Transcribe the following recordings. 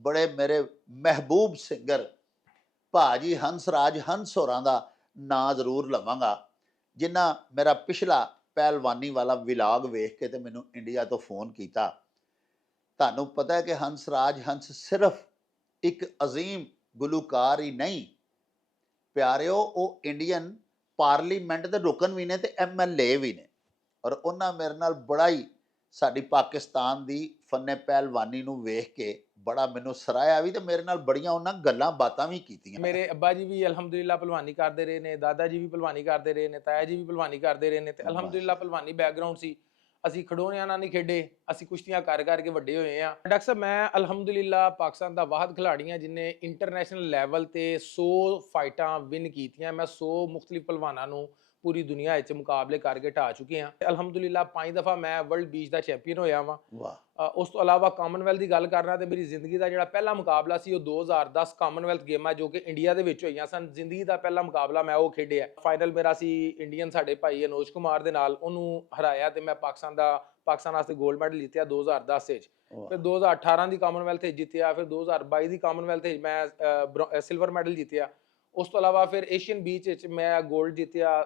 बड़े मेरे महबूब सिंगर भाजी हंसराज हंस होरां दा नां जरूर लवांगा, जिन्हां मेरा पिछला पहलवानी वाला विलाग वेख के ते मैनूं इंडिया तो फोन किया। तुहानूं पता है कि हंसराज हंस सिर्फ एक अजीम गुलूकार ही नहीं, प्यारिओ वो इंडियन पार्लीमेंट के रुकन भी ने ते MLA भी ने, और उन्होंने मेरे नाल बड़ा ही साडी पाकिस्तान की फन्ने पहलवानी नूं वेख के बड़ा मैनूं सराहया भी, ते मेरे नाल बड़ियां उन्होंने गल्लां बातां भी कीतियां। मेरे अब्बा जी भी अलहमदुलिल्लाह भलवानी करते रहे ने, दादा जी भी भलवानी करते रहे ने, ताया जी भी भलवानी करते रहे ने, ते अलहमदुलिल्लाह भलवानी बैकग्राउंड सी। ਅਸੀਂ ਖਿਡੌਣਿਆਂ ਨਾਲ ਨਹੀਂ ਖੇਡੇ, ਅਸੀਂ ਕੁਸ਼ਤੀਆਂ ਕਰ ਕਰਕੇ ਵੱਡੇ ਹੋਏ ਆ। ਡਾਕਟਰ ਸਾਹਿਬ ਮੈਂ ਅਲਹਮਦੁਲਿल्लाह ਪਾਕਿਸਤਾਨ ਦਾ ਵਾਹਦ ਖਿਡਾਰੀ ਹਾਂ ਜਿਨੇ ਇੰਟਰਨੈਸ਼ਨਲ ਲੈਵਲ ਤੇ 100 ਫਾਈਟਾਂ ਵਿਨ ਕੀਤੀਆਂ। ਮੈਂ 100 ਮੁxtਲਿਫ ਪਹਿਲਵਾਨਾਂ ਨੂੰ ਪੂਰੀ ਦੁਨੀਆ ਵਿੱਚ ਮੁਕਾਬਲੇ ਕਰਕੇ ਢਾ ਚੁੱਕੇ ਹਾਂ। ਅਲਹਮਦੁਲਿल्लाह 5 ਦਫਾ ਮੈਂ ਵਰਲਡ ਬੀਚ ਦਾ ਚੈਂਪੀਅਨ ਹੋਇਆ ਵਾਂ। ਉਸ ਤੋਂ ਇਲਾਵਾ ਕਾਮਨਵੈਲਥ ਦੀ ਗੱਲ ਕਰਨਾ ਤੇ ਮੇਰੀ ਜ਼ਿੰਦਗੀ ਦਾ ਜਿਹੜਾ ਪਹਿਲਾ ਮੁਕਾਬਲਾ ਸੀ ਉਹ 2010 ਕਾਮਨਵੈਲਥ ਗੇਮਾਂ ਜੋ ਕਿ ਇੰਡੀਆ ਦੇ ਵਿੱਚ ਹੋਈਆਂ ਸਨ। ਜ਼ਿੰਦਗੀ ਦਾ ਪਹਿਲਾ ਮੁਕਾਬਲਾ ਮੈਂ ਉਹ ਖੇਡਿਆ। ਫਾਈਨਲ ਮੇਰਾ ਸੀ ਇੰਡੀਅਨ ਸਾਡੇ ਭਾਈ ਅਨੋਜ ਕੁਮਾਰ ਦੇ ਨਾਲ, ਉਹਨੂੰ ਹਰਾਇਆ ਤੇ ਮੈਂ ਪਾਕਿਸਤਾਨ ਵਾਸਤੇ ਗੋਲਡ ਮੈਡਲ ਜਿੱਤਿਆ 2010 ਵਿੱਚ। ਫਿਰ 2018 ਦੀ ਕਾਮਨਵੈਲਥ ਵਿੱਚ ਜਿੱਤਿਆ, ਫਿਰ 2022 ਦੀ ਕਾਮਨਵੈਲਥ ਵਿੱਚ ਮੈਂ ਸਿਲਵਰ ਮੈਡਲ ਜਿੱਤਿਆ। ਉਸ ਤੋਂ ਇਲਾਵਾ ਫਿਰ ਏਸ਼ੀਅਨ ਬੀਚ ਵਿੱਚ ਮੈਂ ਗੋਲਡ ਜਿੱਤਿਆ,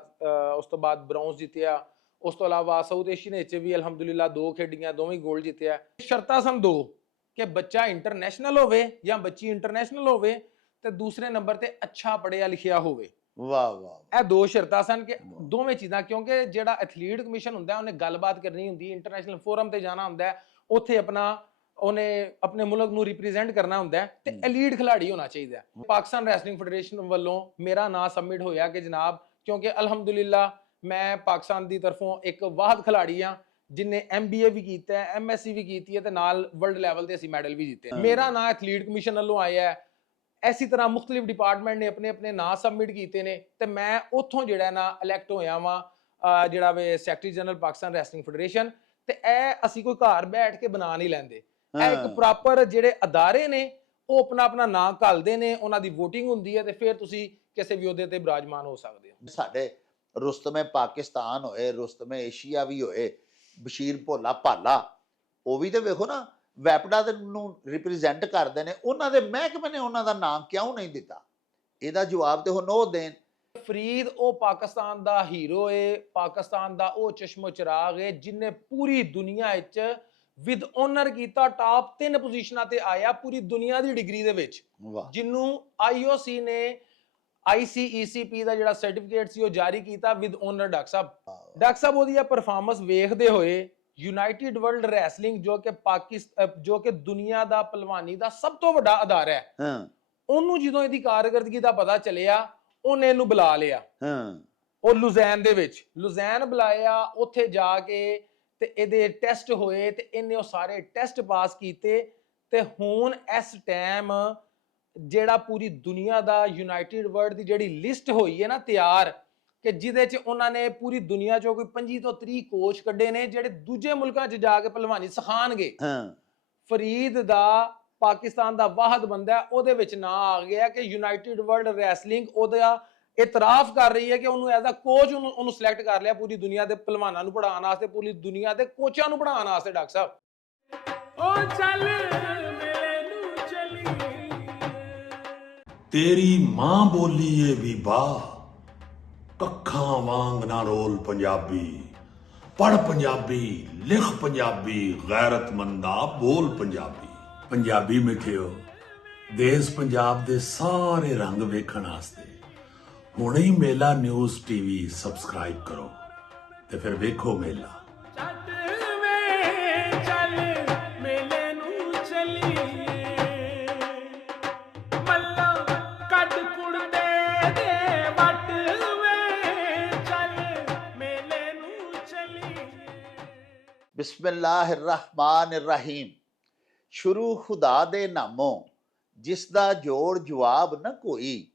ਉਸ ਤੋਂ ਬਾਅਦ ਬ੍ਰੌਂਜ਼ ਜਿੱਤਿਆ। ਉਸ ਤੋਂ ਇਲਾਵਾ ਸਾਊਥ ਏਸ਼ੀਅਨ ਵਿੱਚ ਵੀ ਅਲਹਮਦੁਲਿल्लाह 2 ਖੇਡੀਆਂ, ਦੋਵੇਂ ਗੋਲਡ ਜਿੱਤਿਆ। ਸ਼ਰਤਾਂ ਸਨ 2 ਕਿ ਬੱਚਾ ਇੰਟਰਨੈਸ਼ਨਲ ਹੋਵੇ ਜਾਂ ਬੱਚੀ ਇੰਟਰਨੈਸ਼ਨਲ ਹੋਵੇ ਤੇ ਦੂਸਰੇ ਨੰਬਰ ਤੇ ਅੱਛਾ ਪੜ੍ਹਿਆ ਲਿਖਿਆ ਹੋਵੇ। ਵਾਹ ਵਾਹ, ਇਹ 2 ਸ਼ਰਤਾਂ ਸਨ ਕਿ ਦੋਵੇਂ ਚੀਜ਼ਾਂ, ਕਿਉਂਕਿ ਜਿਹੜਾ ਐਥਲੀਟ ਕਮਿਸ਼ਨ ਹੁੰਦਾ ਉਹਨੇ ਗੱਲਬਾਤ ਕਰਨੀ ਹੁੰਦੀ, ਇੰਟਰਨੈਸ਼ਨਲ ਫੋਰਮ ਤੇ ਜਾਣਾ ਹੁੰਦਾ, ਉੱਥੇ ਉਹਨੇ ਆਪਣੇ ਮੁਲਕ ਨੂੰ ਰਿਪਰੈਜ਼ੈਂਟ ਕਰਨਾ ਹੁੰਦਾ ਤੇ ਐਲੀਟ ਖਿਡਾਰੀ ਹੋਣਾ ਚਾਹੀਦਾ। ਪਾਕਿਸਤਾਨ ਰੈਸਲਿੰਗ ਫੈਡਰੇਸ਼ਨ ਵੱਲੋਂ ਮੇਰਾ ਨਾਮ ਸਬਮਿਟ ਹੋਇਆ ਕਿ ਜਨਾਬ, ਕਿਉਂਕਿ ਅਲਹਮਦੁਲਿल्लाह ਮੈਂ ਪਾਕਿਸਤਾਨ ਦੀ ਤਰਫੋਂ ਇੱਕ ਵਾਹਦ ਖਿਡਾਰੀ ਆ ਜਿਨੇ MBA ਵੀ ਕੀਤਾ ਹੈ, MSc ਵੀ ਕੀਤੀ ਹੈ ਤੇ ਨਾਲ ਵਰਲਡ ਲੈਵਲ ਤੇ ਅਸੀਂ ਮੈਡਲ ਵੀ ਜਿੱਤੇ। ਮੇਰਾ ਨਾਮ ਐਥਲੀਟ ਕਮਿਸ਼ਨ ਵੱਲੋਂ ਆਇਆ ਹੈ। ਇਸੇ ਤਰ੍ਹਾਂ ਮੁxtਲਿਫ ਡਿਪਾਰਟਮੈਂਟ ਨੇ ਆਪਣੇ ਆਪਣੇ ਨਾਂ ਸਬਮਿਟ ਕੀਤੇ ਨੇ ਤੇ ਮੈਂ ਉੱਥੋਂ ਜਿਹੜਾ ਨਾ ਇਲੈਕਟ ਹੋਇਆ ਵਾਂ ਜਿਹੜਾ ਵੇ secretary general Pakistan Wrestling Federation. ਤੇ ਇਹ ਅਸੀਂ ਕੋਈ ਘਰ ਬੈਠ ਕੇ ਬਣਾ ਨਹੀਂ ਲੈਂਦੇ, ਇਹ ਇੱਕ ਪ੍ਰੋਪਰ ਜਿਹੜੇ ਅਦਾਰੇ ਨੇ ਉਹ ਆਪਣਾ ਆਪਣਾ ਨਾਂ ਘੱਲਦੇ ਨੇ, ਉਹਨਾਂ ਦੀ VOTING ਹੁੰਦੀ ਹੈ ਤੇ ਫਿਰ ਤੁਸੀਂ ਕਿਸੇ ਵੀ ਅਹੁਦੇ ਤੇ ਬਿਰਾਜਮਾਨ ਹੋ ਸਕਦੇ ਹੋ। ਸਾਡੇ रुस्तमे पाकिस्तान होए, रुस्तमे एशिया भी होए, बशीर भोला भाला, वो भी तो वेखो ना वैपडा नूं रिप्रजेंट करते हैं। उन्होंने महकमे ने उन्होंने नाम क्यों नहीं दिता? ਇਹਦਾ जवाब तो हुण ਉਹ देन। ਫਰੀਦ ਉਹ ਪਾਕਿਸਤਾਨ ਦਾ ਹੀਰੋ ਏ, ਪਾਕਿਸਤਾਨ ਦਾ ਉਹ ਚਸ਼ਮੋ ਚਿਰਾਗ ਏ ਜਿਨੇ ਪੂਰੀ ਦੁਨੀਆ ਵਿੱਚ ਵਿਦ ਓਨਰ ਕੀਤਾ, ਟਾਪ 3 ਪੋਜੀਸ਼ਨਾਂ ਤੇ ਆਇਆ ਪੂਰੀ ਦੁਨੀਆ ਦੀ ਡਿਗਰੀ ਦੇ ਵਿੱਚ, ਜਿਹਨੂੰ IOC ਨੇ ICECP ਦਾ ਜਿਹੜਾ ਸਰਟੀਫਿਕੇਟ ਸੀ ਉਹ ਜਾਰੀ ਕੀਤਾ ਵਿਦ ਓਨਰ। ਡਾਕਟਰ ਸਾਹਿਬ ਉਹਦੀ ਪਰਫਾਰਮੈਂਸ ਵੇਖਦੇ ਹੋਏ ਯੂਨਾਈਟਿਡ ਵਰਲਡ ਰੈਸਲਿੰਗ ਜੋ ਕਿ ਦੁਨੀਆ ਦਾ ਪਹਿਲਵਾਨੀ ਦਾ ਸਭ ਤੋਂ ਵੱਡਾ ਅਦਾਰਾ ਹੈ, ਉਹਨੂੰ ਜਦੋਂ ਇਹਦੀ ਕਾਰਗਰਦਗੀ ਦਾ ਪਤਾ ਚੱਲਿਆ ਉਹਨੇ ਇਹਨੂੰ ਬੁਲਾ ਲਿਆ। ਉਹ ਲੁਜ਼ੈਨ ਦੇ ਵਿੱਚ ਬੁਲਾਇਆ, ਉੱਥੇ ਜਾ ਕੇ ਤੇ ਇਹਦੇ ਟੈਸਟ ਹੋਏ ਤੇ ਇਹਨੇ ਉਹ ਸਾਰੇ ਟੈਸਟ ਪਾਸ ਕੀਤੇ ਤੇ ਹੁਣ ਇਸ ਟਾਈਮ ਜਿਹੜਾ ਪੂਰੀ ਦੁਨੀਆ ਦਾ ਯੂਨਾਈਟਿਡ ਵਰਲਡ ਦੀ ਜਿਹੜੀ ਲਿਸਟ ਹੋਈ ਹੈ ਨਾ ਤਿਆਰ, ਕਿ ਜਿਹਦੇ ਚ ਉਹਨਾਂ ਨੇ ਪੂਰੀ ਦੁਨੀਆ ਚੋਂ ਕੋਈ 25 ਤੋਂ 30 ਕੋਚ ਕੱਢੇ ਨੇ ਜਿਹੜੇ ਦੂਜੇ ਮੁਲਕਾਂ 'ਚ ਜਾ ਕੇ ਪਹਿਲਵਾਨੀ ਸਿਖਾਣਗੇ। ਫਰੀਦ ਦਾ ਪਾਕਿਸਤਾਨ ਦਾ ਵਾਹਦ ਬੰਦਾ ਉਹਦੇ ਵਿੱਚ ਨਾਂ ਆ ਗਿਆ ਕਿ ਯੂਨਾਈਟਿਡ ਵਰਲਡ ਰੈਸਲਿੰਗ ਉਹਦਾ ਇਤਰਾਫ ਕਰ ਰਹੀ ਹੈ ਕਿ ਉਹਨੂੰ ਐਜ਼ ਅ ਕੋਚ ਉਹਨੂੰ ਸਿਲੈਕਟ ਕਰ ਲਿਆ ਪੂਰੀ ਦੁਨੀਆ ਦੇ ਪਹਿਲਵਾਨਾਂ ਨੂੰ ਪੜ੍ਹਾਉਣ ਵਾਸਤੇ, ਪੂਰੀ ਦੁਨੀਆ ਦੇ ਕੋਚਾਂ ਨੂੰ ਪੜ੍ਹਾਉਣ ਵਾਸਤੇ। ਡਾਕਟਰ ਸਾਹਿਬ ਉਹ ਚੱਲ तेरी मां बोली है भी वाह, कखा वांग ना रोल पंजाबी, पढ़ पंजाबी, लिख पंजाबी, गैरतमंदा बोल पंजाबी। पंजाबी मिठियो देश पंजाब दे सारे रंग वेखण वास्ते हुणे ही मेला न्यूज़ TV सबसक्राइब करो ते फिर वेखो मेला। बिस्मिल्लाहिर्रहमानिर्रहीम। शुरू खुदा दे नामों जिसदा जोड़ जवाब न कोई,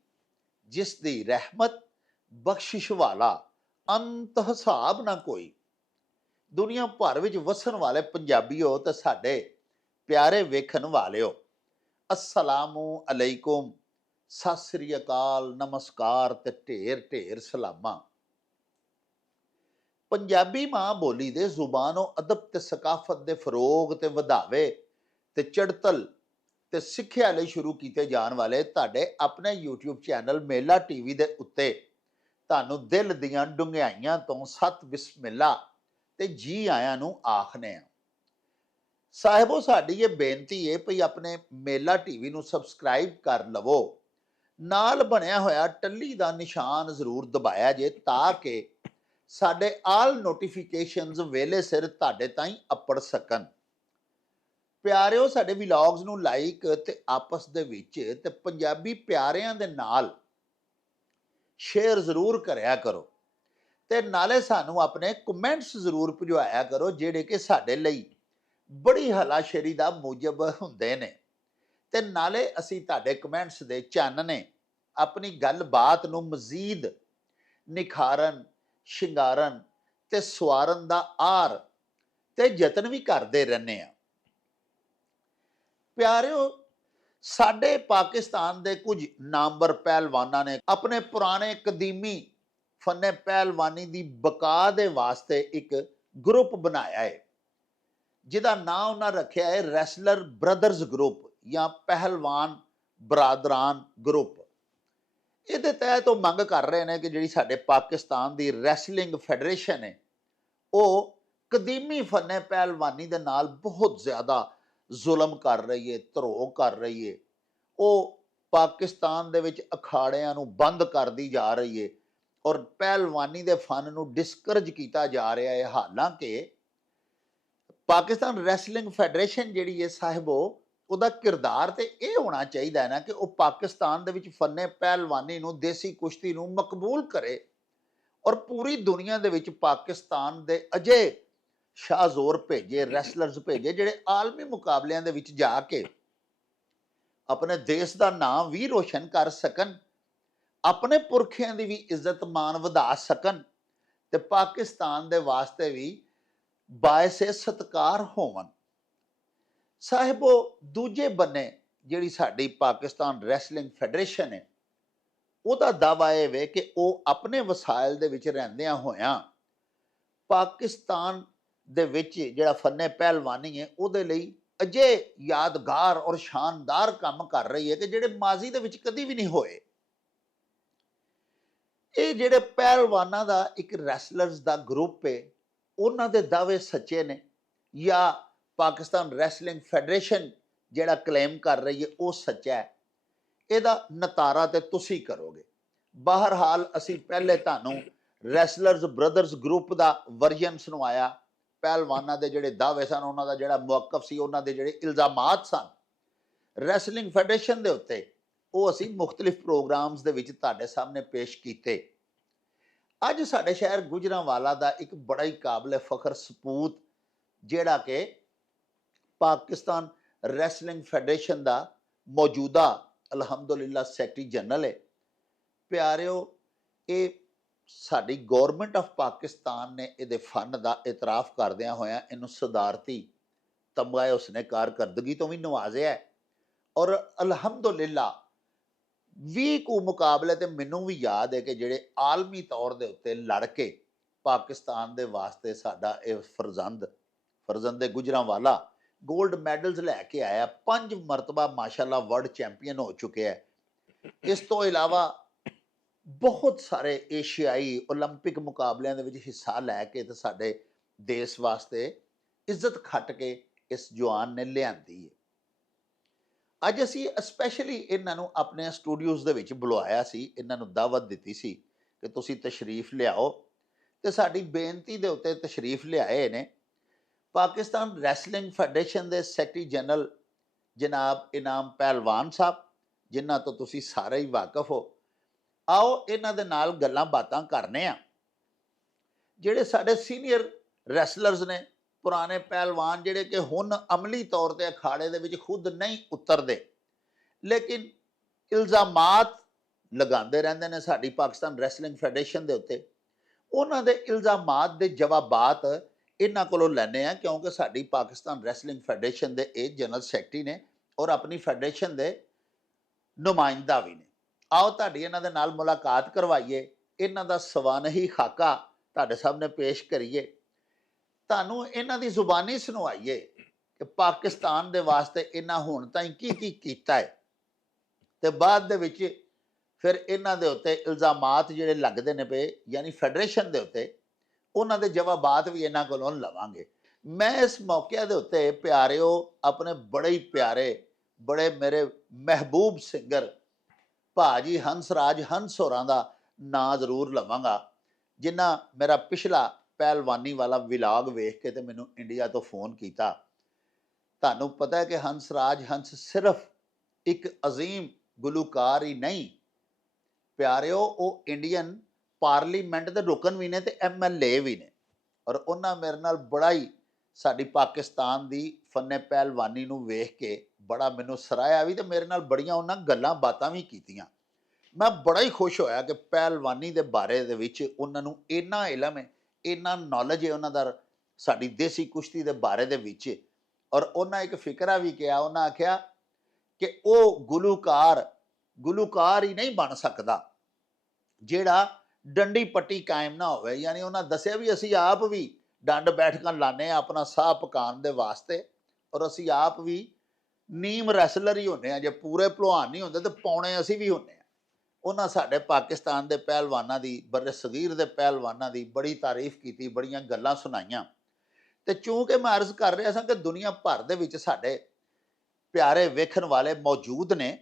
जिस दी रहमत बख्शिश वाला अंत हिसाब ना कोई। दुनिया भर विच वसन वाले पंजाबीओ ते साडे प्यारे वेखन वालिओ, अस्सलामु अलैकुम, सत श्री अकाल, नमस्कार ते ढेर ढेर सलामा। पंजाबी मां बोली दे जुबानो अदब ते सकाफत दे फरोग ते वधावे ते चढ़तल ਤੇ ਸਿੱਖਿਆ ਲਈ ਸ਼ੁਰੂ ਕੀਤੇ ਜਾਣ ਵਾਲੇ ਤੁਹਾਡੇ ਆਪਣੇ YouTube ਚੈਨਲ ਮੇਲਾ ਟੀਵੀ ਦੇ ਉੱਤੇ ਤੁਹਾਨੂੰ ਦਿਲ ਦੀਆਂ ਡੂੰਘਾਈਆਂ ਤੋਂ ਸਤ ਬਿਸਮਿਲ੍ਲਾ ਤੇ ਜੀ ਆਇਆਂ ਨੂੰ ਆਖਨੇ ਆ। ਸਾਹਿਬੋ, ਸਾਡੀ ਇਹ ਬੇਨਤੀ ਹੈ ਭਈ ਆਪਣੇ ਮੇਲਾ ਟੀਵੀ ਨੂੰ ਸਬਸਕ੍ਰਾਈਬ ਕਰ ਲਵੋ, ਨਾਲ ਬਣਿਆ ਹੋਇਆ ਟੱਲੀ ਦਾ ਨਿਸ਼ਾਨ ਜ਼ਰੂਰ ਦਬਾਇਆ ਜੇ ਤਾਂ ਕਿ ਸਾਡੇ ਆਲ ਨੋਟੀਫਿਕੇਸ਼ਨਸ ਵੇਲੇ ਸਿਰ ਤੁਹਾਡੇ ਤਾਈਂ ਅੱਪੜ ਸਕਣ। ਪਿਆਰਿਓ, ਸਾਡੇ ਵਲੌਗਸ ਨੂੰ ਲਾਈਕ ਤੇ ਆਪਸ ਦੇ ਵਿੱਚ ਤੇ ਪੰਜਾਬੀ ਪਿਆਰਿਆਂ ਦੇ ਨਾਲ ਸ਼ੇਅਰ ਜ਼ਰੂਰ ਕਰਿਆ ਕਰੋ ਤੇ ਨਾਲੇ ਸਾਨੂੰ ਆਪਣੇ ਕਮੈਂਟਸ ਜ਼ਰੂਰ ਭਿਜਵਾਇਆ ਕਰੋ ਜਿਹੜੇ ਕਿ ਸਾਡੇ ਲਈ ਬੜੀ ਹਲਾਸ਼ੇਰੀ ਦਾ ਮੂਜਬ ਹੁੰਦੇ ਨੇ ਤੇ ਨਾਲੇ ਅਸੀਂ ਤੁਹਾਡੇ ਕਮੈਂਟਸ ਦੇ ਚਾਨਣੇ ਆਪਣੀ ਗੱਲਬਾਤ ਨੂੰ ਮਜ਼ੀਦ ਨਿਖਾਰਨ, ਸ਼ਿੰਗਾਰਨ ਤੇ ਸਵਾਰਨ ਦਾ ਆਰ ਤੇ ਯਤਨ ਵੀ ਕਰਦੇ ਰਹਿੰਦੇ ਆ। ਪਿਆਰਿਓ, ਸਾਡੇ ਪਾਕਿਸਤਾਨ ਦੇ ਕੁਝ ਨਾਮਵਰ ਪਹਿਲਵਾਨਾਂ ਨੇ ਆਪਣੇ ਪੁਰਾਣੇ ਕਦੀਮੀ ਫੰਨੇ ਪਹਿਲਵਾਨੀ ਦੀ ਬਕਾ ਦੇ ਵਾਸਤੇ ਇੱਕ ਗਰੁੱਪ ਬਣਾਇਆ ਹੈ ਜਿਹਦਾ ਨਾਂ ਉਹਨਾਂ ਰੱਖਿਆ ਹੈ ਰੈਸਲਰ ਬ੍ਰਦਰਜ਼ ਗਰੁੱਪ ਜਾਂ ਪਹਿਲਵਾਨ ਬਰਾਦਰਾਨ ਗਰੁੱਪ। ਇਹਦੇ ਤਹਿਤ ਉਹ ਮੰਗ ਕਰ ਰਹੇ ਨੇ ਕਿ ਜਿਹੜੀ ਸਾਡੇ ਪਾਕਿਸਤਾਨ ਦੀ ਰੈਸਲਿੰਗ ਫੈਡਰੇਸ਼ਨ ਹੈ ਉਹ ਕਦੀਮੀ ਫੰਨੇ ਪਹਿਲਵਾਨੀ ਦੇ ਨਾਲ ਬਹੁਤ ਜ਼ਿਆਦਾ ਜ਼ੁਲਮ ਕਰ ਰਹੀ ਹੈ, ਧਰੋਹ ਕਰ ਰਹੀ ਹੈ। ਉਹ ਪਾਕਿਸਤਾਨ ਦੇ ਵਿੱਚ ਅਖਾੜਿਆਂ ਨੂੰ ਬੰਦ ਕਰਦੀ ਜਾ ਰਹੀ ਹੈ ਔਰ ਪਹਿਲਵਾਨੀ ਦੇ ਫਨ ਨੂੰ ਡਿਸਕਰੇਜ ਕੀਤਾ ਜਾ ਰਿਹਾ ਹੈ। ਹਾਲਾਂਕਿ ਪਾਕਿਸਤਾਨ ਰੈਸਲਿੰਗ ਫੈਡਰੇਸ਼ਨ ਜਿਹੜੀ ਹੈ ਸਾਹਿਬੋ, ਉਹਦਾ ਕਿਰਦਾਰ ਤੇ ਇਹ ਹੋਣਾ ਚਾਹੀਦਾ ਹੈ ਨਾ ਕਿ ਉਹ ਪਾਕਿਸਤਾਨ ਦੇ ਵਿੱਚ ਫੰਨੇ ਪਹਿਲਵਾਨੀ ਨੂੰ, ਦੇਸੀ ਕੁਸ਼ਤੀ ਨੂੰ ਮਕਬੂਲ ਕਰੇ ਔਰ ਪੂਰੀ ਦੁਨੀਆ ਦੇ ਵਿੱਚ ਪਾਕਿਸਤਾਨ ਦੇ ਅਜੇ ਸ਼ਾਹਜ਼ੋਰ ਭੇਜੇ, ਰੈਸਲਰਸ ਭੇਜੇ ਜਿਹੜੇ ਆਲਮੀ ਮੁਕਾਬਲਿਆਂ ਦੇ ਵਿੱਚ ਜਾ ਕੇ ਆਪਣੇ ਦੇਸ਼ ਦਾ ਨਾਮ ਵੀ ਰੋਸ਼ਨ ਕਰ ਸਕਣ, ਆਪਣੇ ਪੁਰਖਿਆਂ ਦੀ ਵੀ ਇੱਜ਼ਤ ਮਾਣ ਵਧਾ ਸਕਣ ਤੇ ਪਾਕਿਸਤਾਨ ਦੇ ਵਾਸਤੇ ਵੀ ਬਾਇਸੇ ਸਤਿਕਾਰ ਹੋਵਣ। ਸਾਹਿਬੋ, ਦੂਜੇ ਬੰਨੇ ਜਿਹੜੀ ਸਾਡੀ ਪਾਕਿਸਤਾਨ ਰੈਸਲਿੰਗ ਫੈਡਰੇਸ਼ਨ ਹੈ ਉਹਦਾ ਦਾਅਵਾ ਇਹ ਵੇ ਕਿ ਉਹ ਆਪਣੇ ਵਸਾਇਲ ਦੇ ਵਿੱਚ ਰਹਿੰਦਿਆਂ ਹੋਇਆਂ ਪਾਕਿਸਤਾਨ ਦੇ ਵਿੱਚ ਜਿਹੜਾ ਫੰਨੇ ਪਹਿਲਵਾਨੀ ਹੈ ਉਹਦੇ ਲਈ ਅਜੇ ਯਾਦਗਾਰ ਔਰ ਸ਼ਾਨਦਾਰ ਕੰਮ ਕਰ ਰਹੀ ਹੈ ਕਿ ਜਿਹੜੇ ਮਾਜ਼ੀ ਦੇ ਵਿੱਚ ਕਦੀ ਵੀ ਨਹੀਂ ਹੋਏ। ਇਹ ਜਿਹੜੇ ਪਹਿਲਵਾਨਾਂ ਦਾ ਇੱਕ ਰੈਸਲਰਸ ਦਾ ਗਰੁੱਪ ਹੈ, ਉਹਨਾਂ ਦੇ ਦਾਅਵੇ ਸੱਚੇ ਨੇ ਜਾਂ ਪਾਕਿਸਤਾਨ ਰੈਸਲਿੰਗ ਫੈਡਰੇਸ਼ਨ ਜਿਹੜਾ ਕਲੇਮ ਕਰ ਰਹੀ ਹੈ ਉਹ ਸੱਚਾ ਹੈ? ਇਹਦਾ ਨਤਾਰਾ ਤੇ ਤੁਸੀਂ ਕਰੋਗੇ। ਬਹਰਹਾਲ ਅਸੀਂ ਪਹਿਲੇ ਤੁਹਾਨੂੰ ਰੈਸਲਰਸ ਬ੍ਰਦਰਜ਼ ਗਰੁੱਪ ਦਾ ਵਰਜਨ ਸੁਣਵਾਇਆ, ਪਹਿਲਵਾਨਾਂ ਦੇ ਜਿਹੜੇ ਦਾਅਵੇ ਸਨ, ਉਹਨਾਂ ਦਾ ਜਿਹੜਾ ਮੌਕਫ ਸੀ, ਉਹਨਾਂ ਦੇ ਜਿਹੜੇ ਇਲਜ਼ਾਮਾਤ ਸਨ ਰੈਸਲਿੰਗ ਫੈਡਰੇਸ਼ਨ ਦੇ ਉੱਤੇ, ਉਹ ਅਸੀਂ ਮੁਖਤਲਿਫ ਪ੍ਰੋਗਰਾਮਸ ਦੇ ਵਿੱਚ ਤੁਹਾਡੇ ਸਾਹਮਣੇ ਪੇਸ਼ ਕੀਤੇ। ਅੱਜ ਸਾਡੇ ਸ਼ਹਿਰ ਗੁਜਰਾਂਵਾਲਾ ਦਾ ਇੱਕ ਬੜਾ ਹੀ ਕਾਬਲੇ ਫਖਰ ਸਪੂਤ ਜਿਹੜਾ ਕਿ ਪਾਕਿਸਤਾਨ ਰੈਸਲਿੰਗ ਫੈਡਰੇਸ਼ਨ ਦਾ ਮੌਜੂਦਾ ਅਲਹਮਦੁਲਿਲਾ ਸੈਕਟਰੀ ਜਨਰਲ ਹੈ। ਪਿਆਰਿਓ, ਇਹ ਸਾਡੀ ਗੌਰਮੈਂਟ ਆਫ ਪਾਕਿਸਤਾਨ ਨੇ ਇਹਦੇ ਫਨ ਦਾ ਇਤਰਾਫ ਕਰਦਿਆਂ ਹੋਇਆਂ ਇਹਨੂੰ ਸਦਾਰਤੀ ਤਮਗਾਏ ਉਸਨੇ ਕਾਰਕਰਦਗੀ ਤੋਂ ਵੀ ਨਵਾਜ਼ਿਆ ਔਰ ਅਲਹਮਦੁਲਿਲਾ 20 ਕੁ ਮੁਕਾਬਲੇ ਤੇ ਮੈਨੂੰ ਵੀ ਯਾਦ ਹੈ ਕਿ ਜਿਹੜੇ ਆਲਮੀ ਤੌਰ ਦੇ ਉੱਤੇ ਲੜ ਕੇ ਪਾਕਿਸਤਾਨ ਦੇ ਵਾਸਤੇ ਸਾਡਾ ਇਹ ਫਰਜ਼ੰਦ ਗੁਜਰਾਂਵਾਲਾ ਗੋਲਡ ਮੈਡਲਸ ਲੈ ਕੇ ਆਇਆ। 5 ਮਰਤਬਾ ਮਾਸ਼ਾਅੱਲਾ ਵਰਲਡ ਚੈਂਪੀਅਨ ਹੋ ਚੁੱਕਿਆ ਹੈ। ਇਸ ਤੋਂ ਇਲਾਵਾ ਬਹੁਤ ਸਾਰੇ ਏਸ਼ੀਆਈ ਓਲੰਪਿਕ ਮੁਕਾਬਲਿਆਂ ਦੇ ਵਿੱਚ ਹਿੱਸਾ ਲੈ ਕੇ ਤੇ ਸਾਡੇ ਦੇਸ਼ ਵਾਸਤੇ ਇੱਜ਼ਤ ਖੱਟ ਕੇ ਇਸ ਜਵਾਨ ਨੇ ਲਿਆਂਦੀ ਹੈ। ਅੱਜ ਅਸੀਂ ਸਪੈਸ਼ਲੀ ਇਹਨਾਂ ਨੂੰ ਆਪਣੇ ਸਟੂਡੀਓਜ਼ ਦੇ ਵਿੱਚ ਬੁਲਾਇਆ ਸੀ, ਇਹਨਾਂ ਨੂੰ ਦਾਵਤ ਦਿੱਤੀ ਸੀ ਕਿ ਤੁਸੀਂ ਤਸ਼ਰੀਫ ਲਿਆਓ ਤੇ ਸਾਡੀ ਬੇਨਤੀ ਦੇ ਉੱਤੇ ਤਸ਼ਰੀਫ ਲਿਆਏ ਨੇ ਪਾਕਿਸਤਾਨ ਰੈਸਲਿੰਗ ਫੈਡਰੇਸ਼ਨ ਦੇ ਸੈਕਟਰੀ ਜਨਰਲ ਜਨਾਬ ਇਨਾਮ ਪਹਿਲਵਾਨ ਸਾਹਿਬ, ਜਿਨ੍ਹਾਂ ਤੋਂ ਤੁਸੀਂ ਸਾਰੇ ਹੀ ਵਾਕਿਫ ਹੋ। ਆਓ ਇਹਨਾਂ ਦੇ ਨਾਲ ਗੱਲਾਂ ਬਾਤਾਂ ਕਰਨੇ ਆ। ਜਿਹੜੇ ਸਾਡੇ ਸੀਨੀਅਰ ਰੈਸਲਰਸ ਨੇ, ਪੁਰਾਣੇ ਪਹਿਲਵਾਨ ਜਿਹੜੇ ਕਿ ਹੁਣ ਅਮਲੀ ਤੌਰ ਤੇ ਅਖਾੜੇ ਦੇ ਵਿੱਚ ਖੁਦ ਨਹੀਂ ਉਤਰਦੇ ਲੇਕਿਨ ਇਲਜ਼ਾਮਾਤ ਲਗਾਉਂਦੇ ਰਹਿੰਦੇ ਨੇ ਸਾਡੀ ਪਾਕਿਸਤਾਨ ਰੈਸਲਿੰਗ ਫੈਡਰੇਸ਼ਨ ਦੇ ਉੱਤੇ, ਉਹਨਾਂ ਦੇ ਇਲਜ਼ਾਮਾਤ ਦੇ ਜਵਾਬਾਤ ਇਹਨਾਂ ਕੋਲੋਂ ਲੈਣੇ ਆ ਕਿਉਂਕਿ ਸਾਡੀ ਪਾਕਿਸਤਾਨ ਰੈਸਲਿੰਗ ਫੈਡਰੇਸ਼ਨ ਦੇ ਇਹ ਜਨਰਲ ਸੈਕਟਰੀ ਨੇ ਔਰ ਆਪਣੀ ਫੈਡਰੇਸ਼ਨ ਦੇ ਨੁਮਾਇੰਦਾ ਵੀ ਨੇ। ਆਓ ਤੁਹਾਡੀ ਇਹਨਾਂ ਦੇ ਨਾਲ ਮੁਲਾਕਾਤ ਕਰਵਾਈਏ, ਇਹਨਾਂ ਦਾ ਸਵਾਨਹੀ ਖਾਕਾ ਤੁਹਾਡੇ ਸਾਹਮਣੇ ਪੇਸ਼ ਕਰੀਏ, ਤੁਹਾਨੂੰ ਇਹਨਾਂ ਦੀ ਜ਼ੁਬਾਨੀ ਸੁਣਵਾਈਏ ਕਿ ਪਾਕਿਸਤਾਨ ਦੇ ਵਾਸਤੇ ਇਹਨਾਂ ਹੁਣ ਤਾਈਂ ਕੀ ਕੀ ਕੀਤਾ ਹੈ, ਤੇ ਬਾਅਦ ਦੇ ਵਿੱਚ ਫਿਰ ਇਹਨਾਂ ਦੇ ਉੱਤੇ ਇਲਜ਼ਾਮਾਤ ਜਿਹੜੇ ਲੱਗਦੇ ਨੇ ਪਏ ਯਾਨੀ ਫੈਡਰੇਸ਼ਨ ਦੇ ਉੱਤੇ, ਉਹਨਾਂ ਦੇ ਜਵਾਬਾਤ ਵੀ ਇਹਨਾਂ ਕੋਲੋਂ ਲਵਾਂਗੇ। ਮੈਂ ਇਸ ਮੌਕੇ ਦੇ ਉੱਤੇ ਪਿਆਰਿਓ ਆਪਣੇ ਬੜੇ ਹੀ ਪਿਆਰੇ, ਬੜੇ ਮੇਰੇ ਮਹਿਬੂਬ ਸਿੰਗਰ ਭਾਜੀ ਹੰਸਰਾਜ ਹੰਸ ਹੋਰਾਂ ਦਾ ਨਾਂ ਜ਼ਰੂਰ ਲਵਾਂਗਾ, ਜਿਨ੍ਹਾਂ ਮੇਰਾ ਪਿਛਲਾ ਪਹਿਲਵਾਨੀ ਵਾਲਾ ਵਿਲਾਗ ਵੇਖ ਕੇ ਤੇ ਮੈਨੂੰ ਇੰਡੀਆ ਤੋਂ ਫੋਨ ਕੀਤਾ। ਤੁਹਾਨੂੰ ਪਤਾ ਹੈ ਕਿ ਹੰਸਰਾਜ ਹੰਸ ਸਿਰਫ ਇੱਕ ਅਜ਼ੀਮ ਗੁਲੂਕਾਰ ਹੀ ਨਹੀਂ ਪਿਆਰਿਓ, ਉਹ ਇੰਡੀਅਨ ਪਾਰਲੀਮੈਂਟ ਦੇ ਰੁਕਨ ਵੀ ਨੇ ਤੇ MLA ਵੀ ਨੇ, ਔਰ ਉਹਨਾਂ ਮੇਰੇ ਨਾਲ ਬੜਾ ਹੀ ਸਾਡੀ ਪਾਕਿਸਤਾਨ ਦੀ ਫੰਨੇ ਪਹਿਲਵਾਨੀ ਨੂੰ ਵੇਖ ਕੇ ਬੜਾ ਮੈਨੂੰ ਸਰਾਹਿਆ ਵੀ, ਤੇ ਮੇਰੇ ਨਾਲ ਬੜੀਆਂ ਉਹਨਾਂ ਗੱਲਾਂ ਬਾਤਾਂ ਵੀ ਕੀਤੀਆਂ। ਮੈਂ ਬੜਾ ਹੀ ਖੁਸ਼ ਹੋਇਆ ਕਿ ਪਹਿਲਵਾਨੀ ਦੇ ਬਾਰੇ ਦੇ ਵਿੱਚ ਉਹਨਾਂ ਨੂੰ ਇੰਨਾ ਇਲਮ ਹੈ, ਇੰਨਾ ਨੌਲੇਜ ਹੈ ਉਹਨਾਂ ਦਾ ਸਾਡੀ ਦੇਸੀ ਕੁਸ਼ਤੀ ਦੇ ਬਾਰੇ ਦੇ ਵਿੱਚ। ਔਰ ਉਹਨਾਂ ਇੱਕ ਫਿਕਰਾ ਵੀ ਕਿਹਾ, ਉਹਨਾਂ ਆਖਿਆ ਕਿ ਉਹ ਗੁਲੂਕਾਰ ਹੀ ਨਹੀਂ ਬਣ ਸਕਦਾ ਜਿਹੜਾ ਡੰਡੀ ਪੱਟੀ ਕਾਇਮ ਨਾ ਹੋਵੇ। ਯਾਨੀ ਉਹਨਾਂ ਦੱਸਿਆ ਵੀ ਅਸੀਂ ਆਪ ਵੀ ਡੰਡ ਬੈਠਕਾਂ ਲਾਣੇ ਆ ਆਪਣਾ ਸਾਹ ਪਕਾਉਣ ਦੇ ਵਾਸਤੇ, ਔਰ ਅਸੀਂ ਆਪ ਵੀ ਨੀਮ ਰੈਸਲਰ ਹੀ ਹੁੰਦੇ ਆ, ਜੇ ਪੂਰੇ ਭਲਵਾਨ ਨਹੀਂ ਹੁੰਦੇ ਤੇ ਪੌਣੇ ਅਸੀਂ ਵੀ ਹੁੰਦੇ ਆ। ਉਹਨਾਂ ਸਾਡੇ ਪਾਕਿਸਤਾਨ ਦੇ ਪਹਿਲਵਾਨਾਂ ਦੀ, ਬਰੇ ਸਗੀਰ ਦੇ ਪਹਿਲਵਾਨਾਂ ਦੀ ਬੜੀ ਤਾਰੀਫ ਕੀਤੀ, ਬੜੀਆਂ ਗੱਲਾਂ ਸੁਣਾਈਆਂ। ਤੇ ਚੂੰਕਿ ਮੈਂ ਅਰਜ਼ ਕਰ ਰਿਹਾ ਸਾਂ ਕਿ ਦੁਨੀਆ ਭਰ ਦੇ ਵਿੱਚ ਸਾਡੇ ਪਿਆਰੇ ਵੇਖਣ ਵਾਲੇ ਮੌਜੂਦ ਨੇ,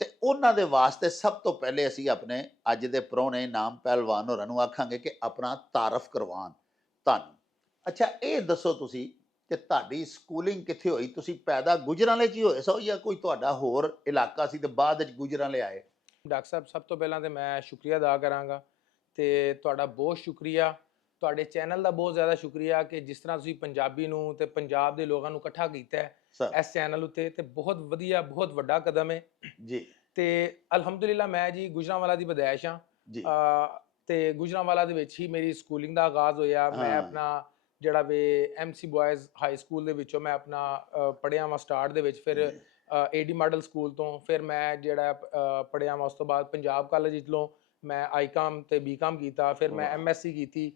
ਤੇ ਉਹਨਾਂ ਦੇ ਵਾਸਤੇ ਸਭ ਤੋਂ ਪਹਿਲੇ ਅਸੀਂ ਆਪਣੇ ਅੱਜ ਦੇ ਪ੍ਰਾਹੁਣੇ ਨਾਮ ਪਹਿਲਵਾਨ ਹੋਰਾਂ ਨੂੰ ਆਖਾਂਗੇ ਕਿ ਆਪਣਾ ਤਾਰਫ ਕਰਵਾਉਣ ਤੁਹਾਨੂੰ। ਅੱਛਾ, ਇਹ ਦੱਸੋ ਤੁਸੀਂ ਕਿ ਤੁਹਾਡੀ ਸਕੂਲਿੰਗ ਕਿੱਥੇ ਹੋਈ? ਤੁਸੀਂ ਪੈਦਾ ਗੁਜਰਾਂਵਾਲੇ 'ਚ ਹੀ ਹੋਏ ਸੋ ਜਾਂ ਕੋਈ ਤੁਹਾਡਾ ਹੋਰ ਇਲਾਕਾ ਸੀ ਤੇ ਬਾਅਦ ਵਿੱਚ ਗੁਜਰਾਂਵਾਲੇ ਆਏ? ਡਾਕਟਰ ਸਾਹਿਬ, ਸਭ ਤੋਂ ਪਹਿਲਾਂ ਤੇ ਮੈਂ ਸ਼ੁਕਰੀਆ ਅਦਾ ਕਰਾਂਗਾ, ਤੇ ਤੁਹਾਡਾ ਬਹੁਤ ਸ਼ੁਕਰੀਆ, ਤੁਹਾਡੇ ਚੈਨਲ ਦਾ ਬਹੁਤ ਜ਼ਿਆਦਾ ਸ਼ੁਕਰੀਆ ਕਿ ਜਿਸ ਤਰ੍ਹਾਂ ਤੁਸੀਂ ਪੰਜਾਬੀ ਨੂੰ ਤੇ ਪੰਜਾਬ ਦੇ ਲੋਕਾਂ ਨੂੰ ਇਕੱਠਾ ਕੀਤਾ ਹੈ ਇਸ ਚੈਨਲ ਉੱਤੇ, ਤੇ ਬਹੁਤ ਵਧੀਆ, ਬਹੁਤ ਵੱਡਾ ਕਦਮ ਹੈ ਜੀ। ਤੇ ਅਲਹਮਦੁਲਿਲਾ ਮੈਂ ਜੀ ਗੁਜਰਾਂਵਾਲਾ ਦੀ ਪੈਦਾਇਸ਼ ਹਾਂ, ਜੀ। ਤੇ ਗੁਜਰਾਂਵਾਲਾ ਦੇ ਵਿੱਚ ਹੀ ਮੇਰੀ ਸਕੂਲਿੰਗ ਦਾ ਆਗਾਜ਼ ਹੋਇਆ। ਮੈਂ ਆਪਣਾ ਜਿਹੜਾ ਵੇ MC ਬॉयਜ਼ ਹਾਈ ਸਕੂਲ ਦੇ ਵਿੱਚੋਂ ਮੈਂ ਆਪਣਾ ਪੜ੍ਹਿਆ ਵਾਂ ਸਟਾਰਟ ਦੇ ਵਿੱਚ, ਫਿਰ AD ਮਾਡਲ ਸਕੂਲ ਤੋਂ, ਫਿਰ ਮੈਂ ਜਿਹੜਾ ਪੜ੍ਹਿਆ ਵਾਂ ਉਸ ਤੋਂ ਬਾਅਦ ਪੰਜਾਬ ਕਾਲਜ ਵਿੱਚੋਂ ਮੈਂ ICOM ਤੇ BCOM ਕੀਤਾ, ਫਿਰ ਮੈਂ MSc ਕੀਤੀ,